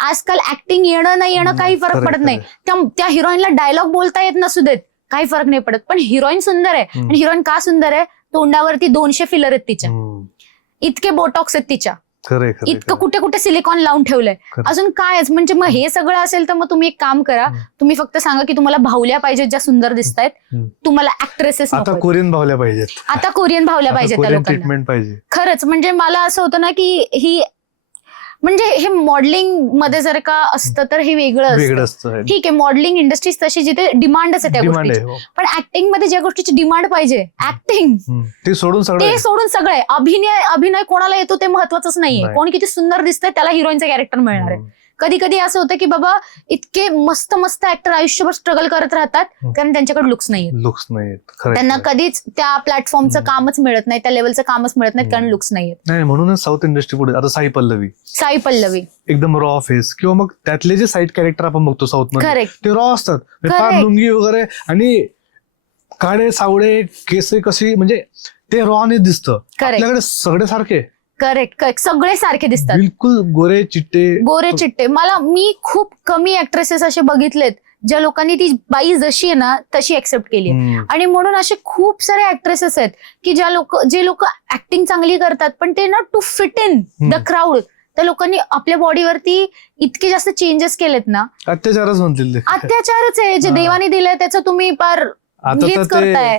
आजकाल ऍक्टिंग येणं नाही येणं काही फरक पडत नाही. त्या हिरोईनला डायलॉग बोलता येत नसू देत, काही फरक नाही पडत, पण हिरोईन सुंदर आहे. आणि हिरोईन का सुंदर आहे, तोंडावरती 200 फिलर आहेत तिच्या, इतके बोटॉक्स आहेत तिच्या, इतकं कुठे कुठे सिलिकॉन लावून ठेवलंय, अजून कायच. म्हणजे मग हे सगळं असेल तर मग तुम्ही एक काम करा, तुम्ही फक्त सांगा की तुम्हाला भावल्या पाहिजेत ज्या सुंदर दिसतायत, तुम्हाला ऍक्ट्रेसेस आता कोरियन भावल्या पाहिजेत, आता कोरियन भावल्या पाहिजेत त्या लोकांना. पाहिजे खरंच. म्हणजे मला असं होतं ना की ही म्हणजे हे मॉडेलिंग मध्ये जर का असतं तर हे वेगळं असतं. ठीक आहे, मॉडेलिंग इंडस्ट्री तशी जिथे डिमांडच आहे त्या गोष्टीची, पण ऍक्टिंग मध्ये ज्या गोष्टीची डिमांड पाहिजे, ऍक्टिंग ते सोडून सगळे अभिनय कोणाला येतो ते महत्वाचंच नाहीये. कोण किती सुंदर दिसतंय त्याला हिरोईनचं कॅरेक्टर मिळणार आहे. कधी कधी असं होतं की बाबा इतके मस्त मस्त ऍक्टर आयुष्यभर स्ट्रगल करत राहतात कारण त्यांच्याकडे लुक्स नाहीत. त्यांना कधीच त्या प्लॅटफॉर्मचं कामच मिळत नाही, त्या लेवलचं कामच मिळत नाही कारण लुक्स नाहीयेत. नाही, म्हणूनच साऊथ इंडस्ट्री पुढे. आता साई पल्लवी एकदम रॉ फेस, किंवा मग त्यातले जे साईड कॅरेक्टर आपण बघतो साऊथ मध्ये ते रॉ असतात, लुंगी वगैरे आणि काळे सावळे केस कशी, म्हणजे ते रॉ ने दिसतं. आपल्याकडे सगळे सारखे, करेक्ट सगळे सारखे दिसतात, बिलकुल गोरे चिट्टे. मी खूप कमी ऍक्ट्रेसेस असे बघितलेत ज्या लोकांनी ती बाई जशी आहे ना तशी ऍक्सेप्ट केली. आणि म्हणून असे खूप सारे ऍक्ट्रेसेस आहेत की जे लोक ऍक्टिंग चांगली करतात पण ते ना to fit in the crowd, त्या लोकांनी आपल्या बॉडीवरती इतके जास्त चेंजेस केलेत ना, अत्याचारच म्हणतील, अत्याचारच आहे. जे देवाने दिलंय त्याचं तुम्ही पार हेच करताय.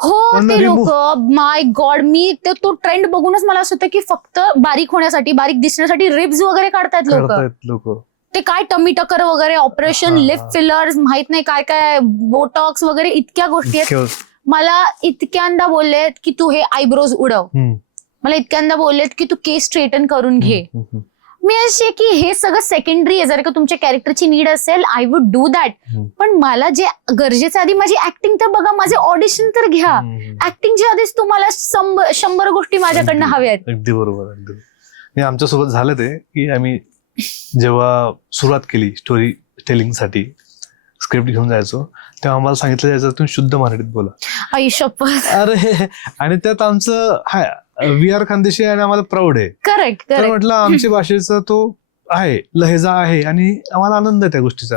हो, ते लोक, माय गॉड, मी तो ट्रेंड बघूनच मला असं होतं की फक्त बारीक होण्यासाठी, बारीक दिसण्यासाठी रिब्स वगैरे काढतायत लोक. ते काय टमी टकर वगैरे ऑपरेशन, लिप फिलर्स, माहित नाही काय काय, बोटॉक्स वगैरे इतक्या गोष्टी आहेत. मला इतक्यांदा बोललेत की तू हे आयब्रोज उडव, मला इतक्यांदा बोललेत की तू केस स्ट्रेटन करून घे. मी अशी की हे सगळं सेकंडरी आहे. जर का तुमच्या कॅरेक्टरची नीड असेल आय वुड डू दॅट. पण मला जे गरजेचं आधी माझी ऍक्टिंग तर बघा, माझे ऑडिशन तर घ्या. ऍक्टिंगच्या आधीच तुम्हाला 100 गोष्टी माझ्याकडनं हव्या आहेत. अगदी बरोबर. अगदी आमच्यासोबत झालं ते की आम्ही जेव्हा सुरुवात केली स्टोरी टेलिंगसाठी, स्क्रिप्ट घेऊन जायचो तेव्हा आम्हाला सांगितलं जायचं तुम्ही शुद्ध मराठीत बोला. आई शपथ. अरे आणि त्यात आमचं वी आर खानदेशी आणि आम्हाला प्राऊड आहे. करेक्ट तर म्हटलं आमच्या भाषेचा तो आहे, लहेजा आहे आणि आम्हाला आनंद आहे त्या गोष्टीचा.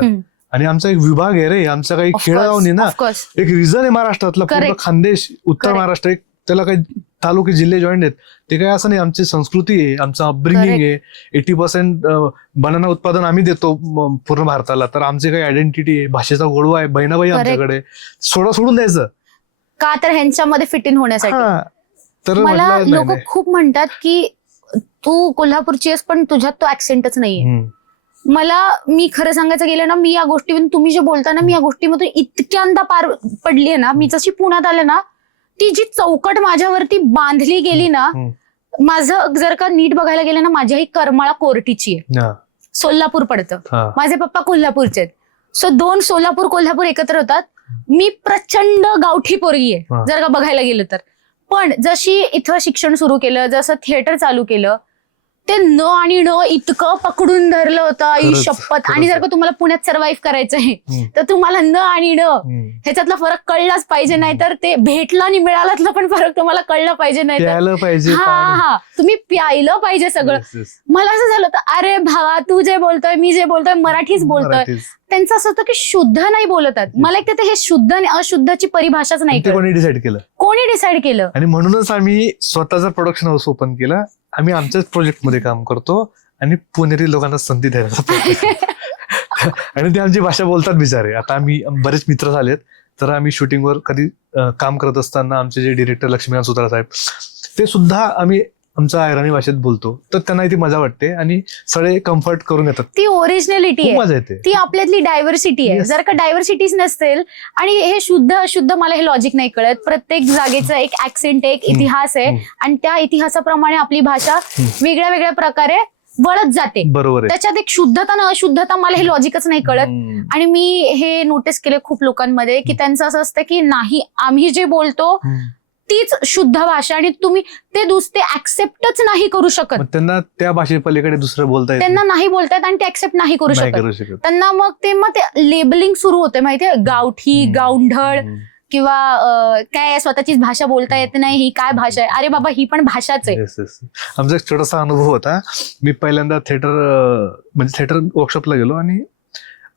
आणि आमचा एक विभाग आहे रे, आमचा काही खेळगाव नाही ना, एक रिजन आहे महाराष्ट्रातला पूर्ण खानदेश, उत्तर महाराष्ट्र, एक त्याला काही तालुके जिल्हे जॉईंट आहेत. ते काही असं नाही, आमची संस्कृती आहे, आमचं अपब्रिंगिंग आहे. 80% बनाना उत्पादन आम्ही देतो पूर्ण भारताला. तर आमची काही आयडेंटिटी आहे, भाषेचा गोडवा आहे, बहिणाबाई आमच्याकडे, सोडून द्यायचं का तर ह्यांच्यामध्ये फिट इन होण्यासाठी. तर मला लोक खूप म्हणतात की तू कोल्हापूरची आहेस पण तुझ्यात तो ऍक्सेंटच नाहीये. मी खरं सांगायचं गेलं ना, मी या गोष्टीतून तुम्ही जे बोलता ना, मी या गोष्टीमधून इतक्यांदा पार पडली आहे ना. मी जशी पुण्यात आले ना, ती जी चौकट माझ्यावरती बांधली गेली ना, माझं जर का नीट बघायला गेलं ना, माझ्याही करमाळा कोर्टीची आहे, सोलापूर पडतं, माझे पप्पा कोल्हापूरचे आहेत. सो 2 सोलापूर कोल्हापूर एकत्र होतात. मी प्रचंड गावठी पोरगी आहे जर का बघायला गेलं तर. पण जशी इथं शिक्षण सुरू केलं, जसं थिएटर चालू केलं, ते न आणि न इतकं पकडून धरलं होतं आई शपथ. आणि जर का तुम्हाला पुण्यात सर्व्हाइव्ह करायचं आहे तर तुम्हाला न आणि न ह्याच्यातला फरक कळलाच पाहिजे. नाही तर ते भेटला आणि मिळालातला पण फरक तुम्हाला कळला पाहिजे. नाही तर हा तुम्ही प्यायलं पाहिजे सगळं. मला असं झालं होतं, अरे भावा तू जे बोलतोय, मी जे बोलतोय, मराठीच बोलतोय. त्यांचं असं होतं की शुद्ध नाही बोलतात. मला एक हे शुद्ध आणि अशुद्धची परिभाषाच नाही. कोणी डिसाईड केलं आणि म्हणूनच आम्ही स्वतःचा प्रोडक्शन हाऊस ओपन केला. आम्ही आमच्याच प्रोजेक्ट मध्ये काम करतो आणि पुणेरी लोकांना संधी द्यायला आणि ते आमची भाषा बोलतात बिचारे. आता आम्ही बरेच मित्र झालेत, तर आम्ही शूटिंगवर कधी काम करत असताना आमचे जे डिरेक्टर लक्ष्मीकांत सुतार साहेब, ते सुद्धा आम्ही आमच्या आयराणी भाषेत बोलतो. तर त्यांना ती मजा वाटते आणि सगळे कम्फर्ट करून येतात. ती ओरिजिनलिटी मजा येते, ती आपल्यातली डायव्हर्सिटी आहे. जर का डायव्हर्सिटीच नसेल आणि हे शुद्ध अशुद्ध, मला हे लॉजिक नाही कळत. प्रत्येक जागेचं एक ऍक्सेंट, एक इतिहास आहे आणि त्या इतिहासाप्रमाणे आपली भाषा वेगळ्या वेगळ्या प्रकारे वळत जाते. बरोबर. त्याच्यात एक शुद्धता ना अशुद्धता, मला हे लॉजिकच नाही कळत. आणि मी हे नोटीस केले खूप लोकांमध्ये की त्यांचं असं असतं की नाही, आम्ही जे बोलतो तीच शुद्ध भाषा आणि तुम्ही ते ऍक्सेप्टच नाही करू शकत. त्यांना त्या भाषे पलीकडे दुसरं बोलतायत, त्यांना नाही बोलतायत आणि ते ऍक्सेप्ट नाही करू शकत. त्यांना मग ते लेबलिंग सुरू होते माहितीये, गावठी, गावंढळ किंवा काय स्वतःचीच भाषा बोलता येत नाही, ही काय भाषा आहे. अरे बाबा, ही पण भाषाच आहे. आमचा एक छोटासा अनुभव होता. मी पहिल्यांदा थिएटर वर्कशॉपला गेलो आणि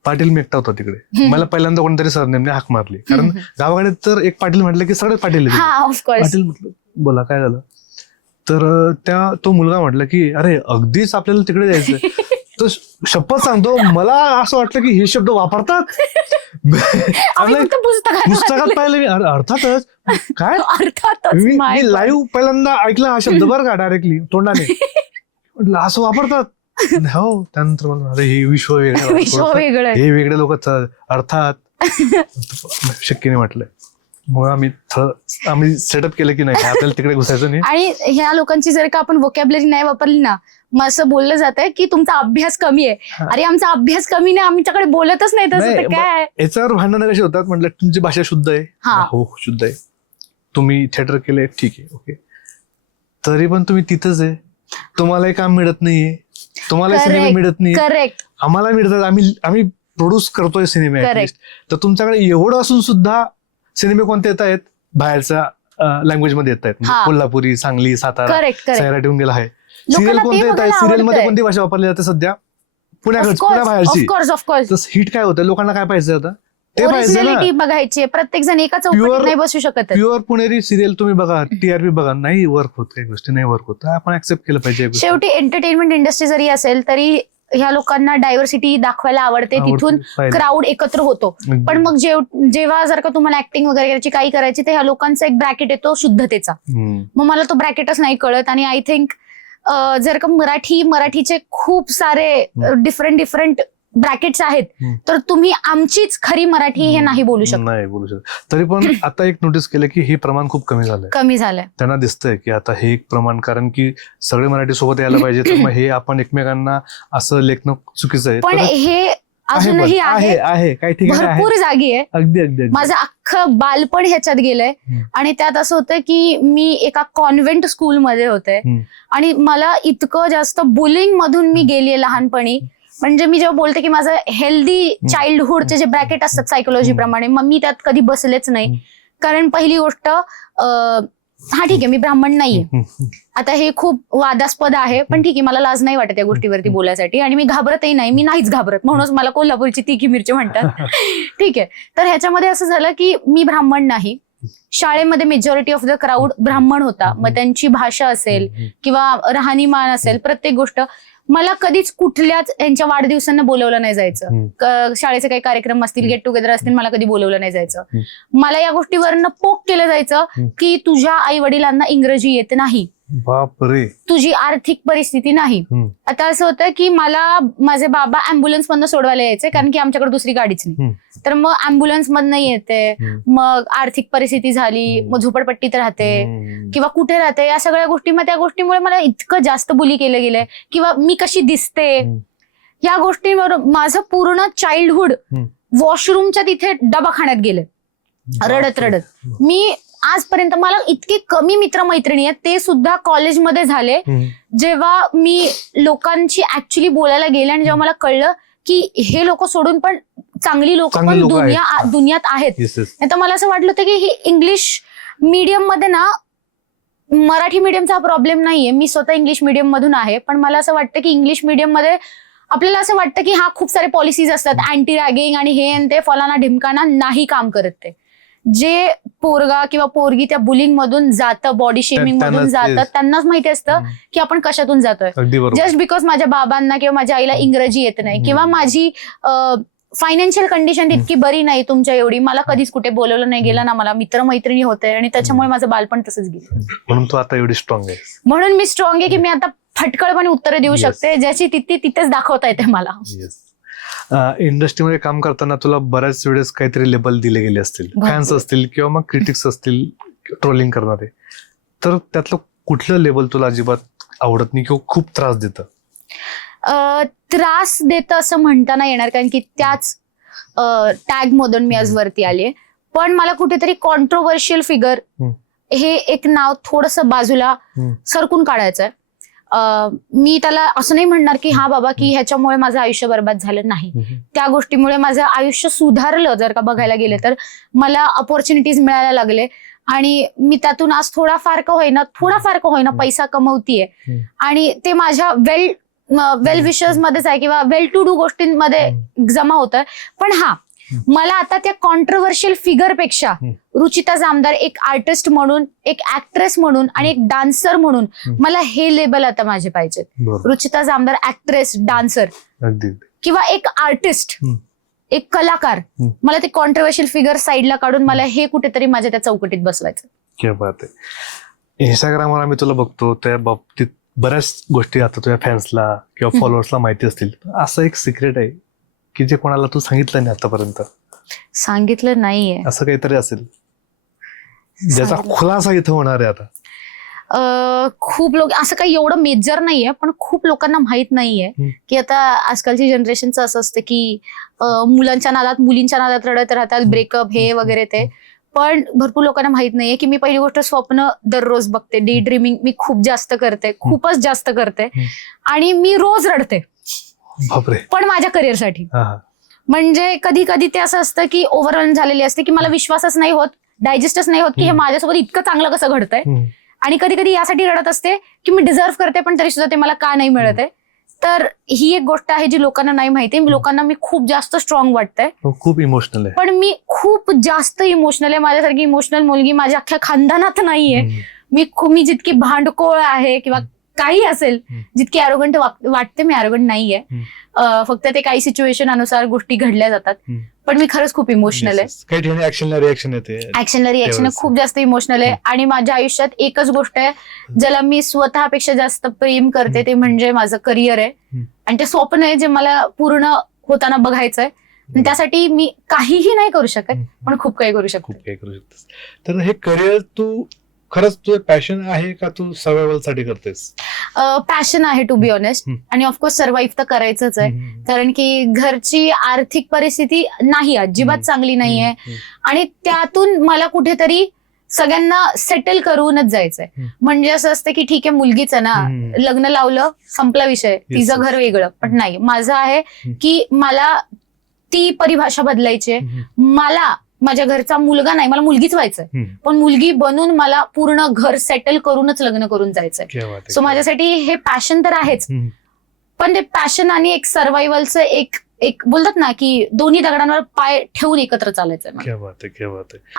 पाटील मी एकटा होता तिकडे. मला पहिल्यांदा कोणतरी सरनेमने हाक मारली, कारण गावाकडे तर एक पाटील म्हटलं की सगळे पाटील. पाटील म्हटलं बोला काय झालं, तर तो मुलगा म्हटलं की अरे अगदीच आपल्याला तिकडे जायचं. तर शपथ सांगतो, मला असं वाटलं की हे शब्द वापरतात पुस्तकात पाहिले. अर्थातच काय, मी लाईव्ह पहिल्यांदा ऐकला हा शब्द बरं का, डायरेक्टली तोंडाने. म्हटलं असं वापरतात. हो, त्यानंतर मला हे विश्व वेगळं, हे वेगळे लोक अर्थात शक्य नाही म्हटलंय. मग आम्ही सेटअप केलं की नाही आपल्याला तिकडे घुसायचं नाही. आणि ह्या लोकांची जर का आपण व्होकॅब्युलरी नाही वापरली ना, मग असं बोललं जातंय की तुमचा अभ्यास कमी आहे. अरे आमचा अभ्यास कमी नाही, आमच्याकडे बोलतच नाही. तसं काय, याच्यावर भांडणं कशी होतात म्हटलं, तुमची भाषा शुद्ध आहे, हो शुद्ध आहे, तुम्ही थिएटर केलंय ठीक आहे ओके, तरी पण तुम्ही तिथंच आहे, तुम्हाला काम मिळत नाहीये, तुम्हाला सिनेमा मिळत नाही. करेक्ट. आम्हाला मिळतात, आम्ही प्रोड्यूस करतोय सिनेमे. तर तुमच्याकडे एवढं असून सुद्धा सिनेमे कोणते येत आहेत, बाहेरच्या लँग्वेज मध्ये येत आहेत, कोल्हापुरी, सांगली, सातारा, सैराट येऊन गेला आहे. सिरियल कोणते येत आहेत, सिरियल मध्ये कोणती भाषा वापरली जाते सध्या, पुण्या बाहेरची. हिट काय होतं, लोकांना काय पाहिजे आता, ते पाहिजे बघायची. प्रत्येक जण एका चौकटीत नाही बसू शकत. प्युअर पुणेरी सिरियल तुम्ही बघा, टीआरपी बघा, नाही वर्क होत, काही गोष्टी नाही वर्क होत, आपण ऍक्सेप्ट केलं पाहिजे. शेवटी एंटरटेनमेंट इंडस्ट्री जरी असेल तरी ह्या लोकांना डायव्हर्सिटी दाखवायला आवडते, तिथून क्राऊड एकत्र होतो. पण मग जेव्हा जर का तुम्हाला ऍक्टिंग वगैरे करायची, काही करायची, तर ह्या लोकांचा एक ब्रॅकेट येतो शुद्धतेचा. मग मला तो ब्रॅकेटच नाही कळत. आणि आय थिंक जर का मराठीचे खूप सारे डिफरंट ब्रॅकेट्स आहेत तर तुम्ही आमचीच खरी मराठी हे नाही बोलू शकत. नाही बोलू शकत. तरी पण आता एक नोटीस केलं की हे प्रमाण खूप कमी झालंय. कमी झालंय. त्यांना दिसतंय की आता हे एक प्रमाण, कारण की सगळे मराठी सोबत यायला पाहिजे, तर मग हे आपण एकमेकांना असं लेखणं चुकीचं आहे. पण हे अजूनही आहे काही ठिकाणी आहे. भरपूर जागी आहे. अगदी अगदी अगदी. माझं अख्खं बालपण ह्याच्यात गेलंय. आणि त्यात असं होतं की मी एका कॉन्व्हेंट स्कूलमध्ये होते आणि मला इतकं जास्त बुलिंग मधून मी गेलीये लहानपणी. म्हणजे मी जेव्हा बोलते की माझं हेल्दी चाइल्डहुडचे जे ब्रॅकेट असतात सायकोलॉजी प्रमाणे, मग मी त्यात कधी बसलेच नाही. कारण पहिली गोष्ट, हा ठीक आहे मी ब्राह्मण नाहीये, आता हे खूप वादास्पद आहे, पण ठीक आहे मला लाज नाही वाटत या गोष्टीवरती बोलायसाठी आणि मी घाबरतही नाही. मी नाहीच घाबरत, म्हणूनच मला कोल्हापूरची तिखी मिरची म्हणतात. ठीक आहे. तर ह्याच्यामध्ये असं झालं की मी ब्राह्मण नाही, शाळेमध्ये मेजॉरिटी ऑफ द क्राऊड ब्राह्मण होता. मग त्यांची भाषा असेल किंवा राहणीमान असेल, प्रत्येक गोष्ट मला कधीच कुठल्याच यांच्या वाढदिवसांना बोलवलं नाही जायचं. शाळेचे काही कार्यक्रम असतील, गेट टुगेदर असतील, मला कधी बोलवलं नाही जायचं. मला या गोष्टीवरनं पोक केलं जायचं की तुझ्या आई वडिलांना इंग्रजी येत नाही, बापरे, तुझी आर्थिक परिस्थिती नाही. आता असं होतं की मला माझे बाबा अँब्युलन्स मधनं सोडवायला यायचे, कारण की आमच्याकडे दुसरी गाडीच नाही. तर मग अँब्युलन्स मधनं येते, मग आर्थिक परिस्थिती झाली, मग झोपडपट्टीत राहते किंवा कुठे राहते, या सगळ्या गोष्टी. मग त्या गोष्टीमुळे मला इतकं जास्त बुली केलं गेलंय किंवा मी कशी दिसते या गोष्टींवर माझं पूर्ण चाइल्डहुड वॉशरूमच्या तिथे दवाखान्यात गेले रडत रडत. मी आजपर्यंत मला इतके कमी मित्रमैत्रिणी आहेत, ते सुद्धा कॉलेजमध्ये झाले जेव्हा मी लोकांशी ऍक्च्युली बोलायला गेले आणि जेव्हा मला कळलं की हे लोक सोडून पण चांगली लोक पण दुनियात आहेत. तर मला असं वाटलं होतं की ही इंग्लिश मीडियम मध्ये ना, मराठी मीडियमचा प्रॉब्लेम नाहीये, मी स्वतः इंग्लिश मीडियम मधून आहे, पण मला असं वाटतं की इंग्लिश मीडियम मध्ये आपल्याला असं वाटतं की हा खूप सारे पॉलिसीज असतात, अँटी रॅगिंग आणि हे आणि ते फलाना ढिमकाना, नाही काम करत ते. जे पोरगा किंवा पोरगी त्या बुलिंग मधून जातं, बॉडी शेमिंग मधून जातात, त्यांनाच माहिती असतं की आपण कशातून जातोय. जस्ट बिकॉज माझ्या बाबांना किंवा माझ्या आईला इंग्रजी येत नाही किंवा माझी फायनान्शियल कंडिशन इतकी बरी नाही तुमच्या एवढी, मला कधीच कुठे बोलवलं नाही गेलं ना, मला मित्रमैत्रिणी होते आणि त्याच्यामुळे माझं बालपण तसंच गेलं. म्हणून तू आता एवढी स्ट्रॉंग आहे. म्हणून मी स्ट्रॉंग आहे की मी आता फटकळपणे उत्तरे देऊ शकते, ज्याची तिथेच दाखवता येते मला. इंडस्ट्रीमध्ये काम करताना तुला बऱ्याच वेळेस काहीतरी लेबल दिले गेले असतील, फॅन्स असतील किंवा मग क्रिटिक्स असतील ट्रोलिंग करणारे, तर त्यातलं कुठलं लेबल तुला अजिबात आवडत नाही किंवा खूप त्रास देतं? त्रास देतं असं म्हणता नाही येणार, कारण की त्याच टॅग मधून मी आज वरती आले. पण मला कुठेतरी कॉन्ट्रोवर्शियल फिगर हे एक नाव थोडंसं बाजूला सरकून काढायचंय. मी त्याला असं नाही म्हणणार की हा बाबा की ह्याच्यामुळे माझं आयुष्य बर्बाद झालं नाही, त्या गोष्टीमुळे माझं आयुष्य सुधारलं. जर का बघायला गेलं तर मला अपॉर्च्युनिटीज मिळायला लागले आणि मी त्यातून आज थोडाफार का होईना पैसा कमवतीये आणि ते माझ्या वेल विशर्स मध्येच आहे किंवा वेल टू डू गोष्टींमध्ये जमा होत आहे. पण हा, मला आता त्या कॉन्ट्रोवर्शियल फिगर पेक्षा रुचिता जामदार एक आर्टिस्ट म्हणून, एक ऍक्ट्रेस म्हणून आणि एक डान्सर म्हणून मला हे लेबल आता माझे पाहिजेत. रुचिता जामदार ऍक्ट्रेस, डान्सर किंवा एक आर्टिस्ट, एक कलाकार. मला ते कॉन्ट्रोवर्शियल फिगर साईडला काढून मला हे कुठेतरी माझ्या त्या चौकटीत बसवायचं. क्या बात आहे. इंस्टाग्रामवर आम्ही तुला बघतो, त्या बाबतीत बऱ्याच गोष्टी आता तुझ्या फॅन्सला किंवा फॉलोअर्सला माहिती असतील. असं एक सिक्रेट आहे की जे कोणाला तू सांगितलं नाही आतापर्यंत? सांगितलं नाहीये. असं काहीतरी असेल ज्याचा खुलासा इथं होणार आहे आता? खूप लोक, असं काही एवढं मेजर नाहीये, पण खूप लोकांना माहित नाहीये की आता आजकालची जनरेशनचं असं असतं की मुलींच्या नादात रडत राहतात, ब्रेकअप हे वगैरे ते. पण भरपूर लोकांना माहित नाहीये की मी पहिली गोष्ट स्वप्न दररोज बघते, डे ड्रीमिंग मी खूप जास्त करते, खूपच जास्त करते आणि मी रोज रडते, पण माझ्या करिअरसाठी. म्हणजे कधी कधी ते असं असतं की ओव्हरऑल झालेली असते की मला विश्वासच नाही होत, डायजेस्टच नाही होत की हे माझ्यासोबत इतकं चांगलं कसं घडतंय. आणि कधी कधी यासाठी रडत असते की मी डिझर्व करते पण तरी सुद्धा ते मला का नाही मिळत आहे. तर ही एक गोष्ट आहे जी लोकांना नाही माहिती. लोकांना मी खूप जास्त स्ट्रॉंग वाटतंय, खूप इमोशनल आहे, पण मी खूप जास्त इमोशनल आहे. माझ्यासारखी इमोशनल मुलगी माझ्या अख्ख्या खानदानात नाहीये. मी जितकी भांडकोळ आहे किंवा काही असेल, जितकी ॲरोगंट वाटते मी ॲरोगंट नाहीये. फक्त ते काही सिच्युएशन अनुसार गोष्टी घडल्या जातात. पण मी खरंच खूप इमोशनल आहे. काही ठिकाणी ऍक्शनला रिएक्शन खूप जास्त इमोशनल आहे. आणि माझ्या आयुष्यात एकच गोष्ट आहे ज्याला मी स्वतःपेक्षा जास्त प्रेम करते, ते म्हणजे माझं करिअर आहे. आणि ते स्वप्न आहे जे मला पूर्ण होताना बघायचंय आणि त्यासाठी मी काहीही नाही करू शकत पण खूप काही करू शकतो. खूप काही करू शकतेस. तर हे करिअर तू खरंच तुझं पॅशन आहे का तू सर्वायवल साठी करतेस? पॅशन आहे टू बी ऑनेस्ट, आणि ऑफकोर्स सर्व्हाइव्ह तर करायचंच आहे, कारण की घरची आर्थिक परिस्थिती नाही अजिबात चांगली नाहीये आणि त्यातून मला कुठेतरी सगळ्यांना सेटल करूनच जायचंय. म्हणजे असं असतं की ठीक आहे मुलगीच आहे ना, लग्न लावलं संपला विषय, तिचं घर वेगळं. पण नाही, माझं आहे की मला ती परिभाषा बदलायची आहे. मला माझ्या घरचा मुलगा नाही, मला मुलगीच व्हायचंय, पण मुलगी बनून मला पूर्ण घर सेटल करूनच लग्न करून जायचंय. सो माझ्यासाठी हे पॅशन तर आहेच, पण ते पॅशन आणि एक सर्व्हायव्हलचं एक बोलतात ना की दोन्ही दगडांवर पाय ठेवून एकत्र चालायचंय.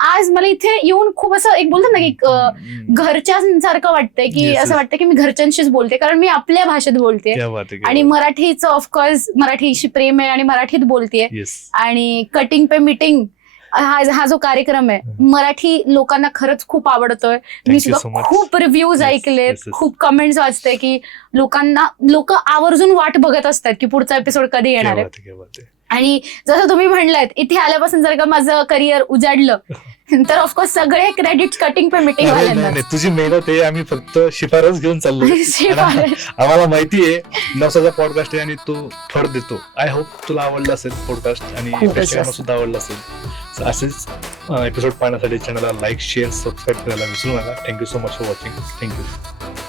आज मला इथे येऊन खूप असं एक बोलतात ना की घरच्यांसारखं वाटतंय, की असं वाटतं की मी घरच्यांशीच बोलते, कारण मी आपल्या भाषेत बोलते आणि मराठीचं ऑफकोर्स मराठीशी प्रेम आहे आणि मराठीत बोलतेय. आणि कटिंग पे मीटिंग हा जो कार्यक्रम आहे मराठी लोकांना खरंच खूप आवडतोय. मी सुद्धा खूप रिव्ह्यूज ऐकलेत, खूप कमेंट्स वाचते की लोक आवर्जून वाट बघत असतात की पुढचा एपिसोड कधी येणार आहे. आणि जसं तुम्ही म्हणलात इथे आल्यापासून जर का माझं करिअर उजाडलं तर ऑफकोर्स सगळे क्रेडिट कटिंग पे मीटिंग वाल्यांना. तुझी मेहनत आहे, आम्ही फक्त शिफारस घेऊन चाललो. आम्हाला माहितीये नवसाचा पॉडकास्ट आहे आणि तो फळ देतो. आय होप तुला आवडला असेल पॉडकास्ट आणि प्रेक्षकांना सुद्धा आवडला असेल. असेच एपिसोड पाहण्यासाठी चॅनलला लाईक शेअर सबस्क्राईब करायला विसरू नका. Thank you so much for watching. Thank you.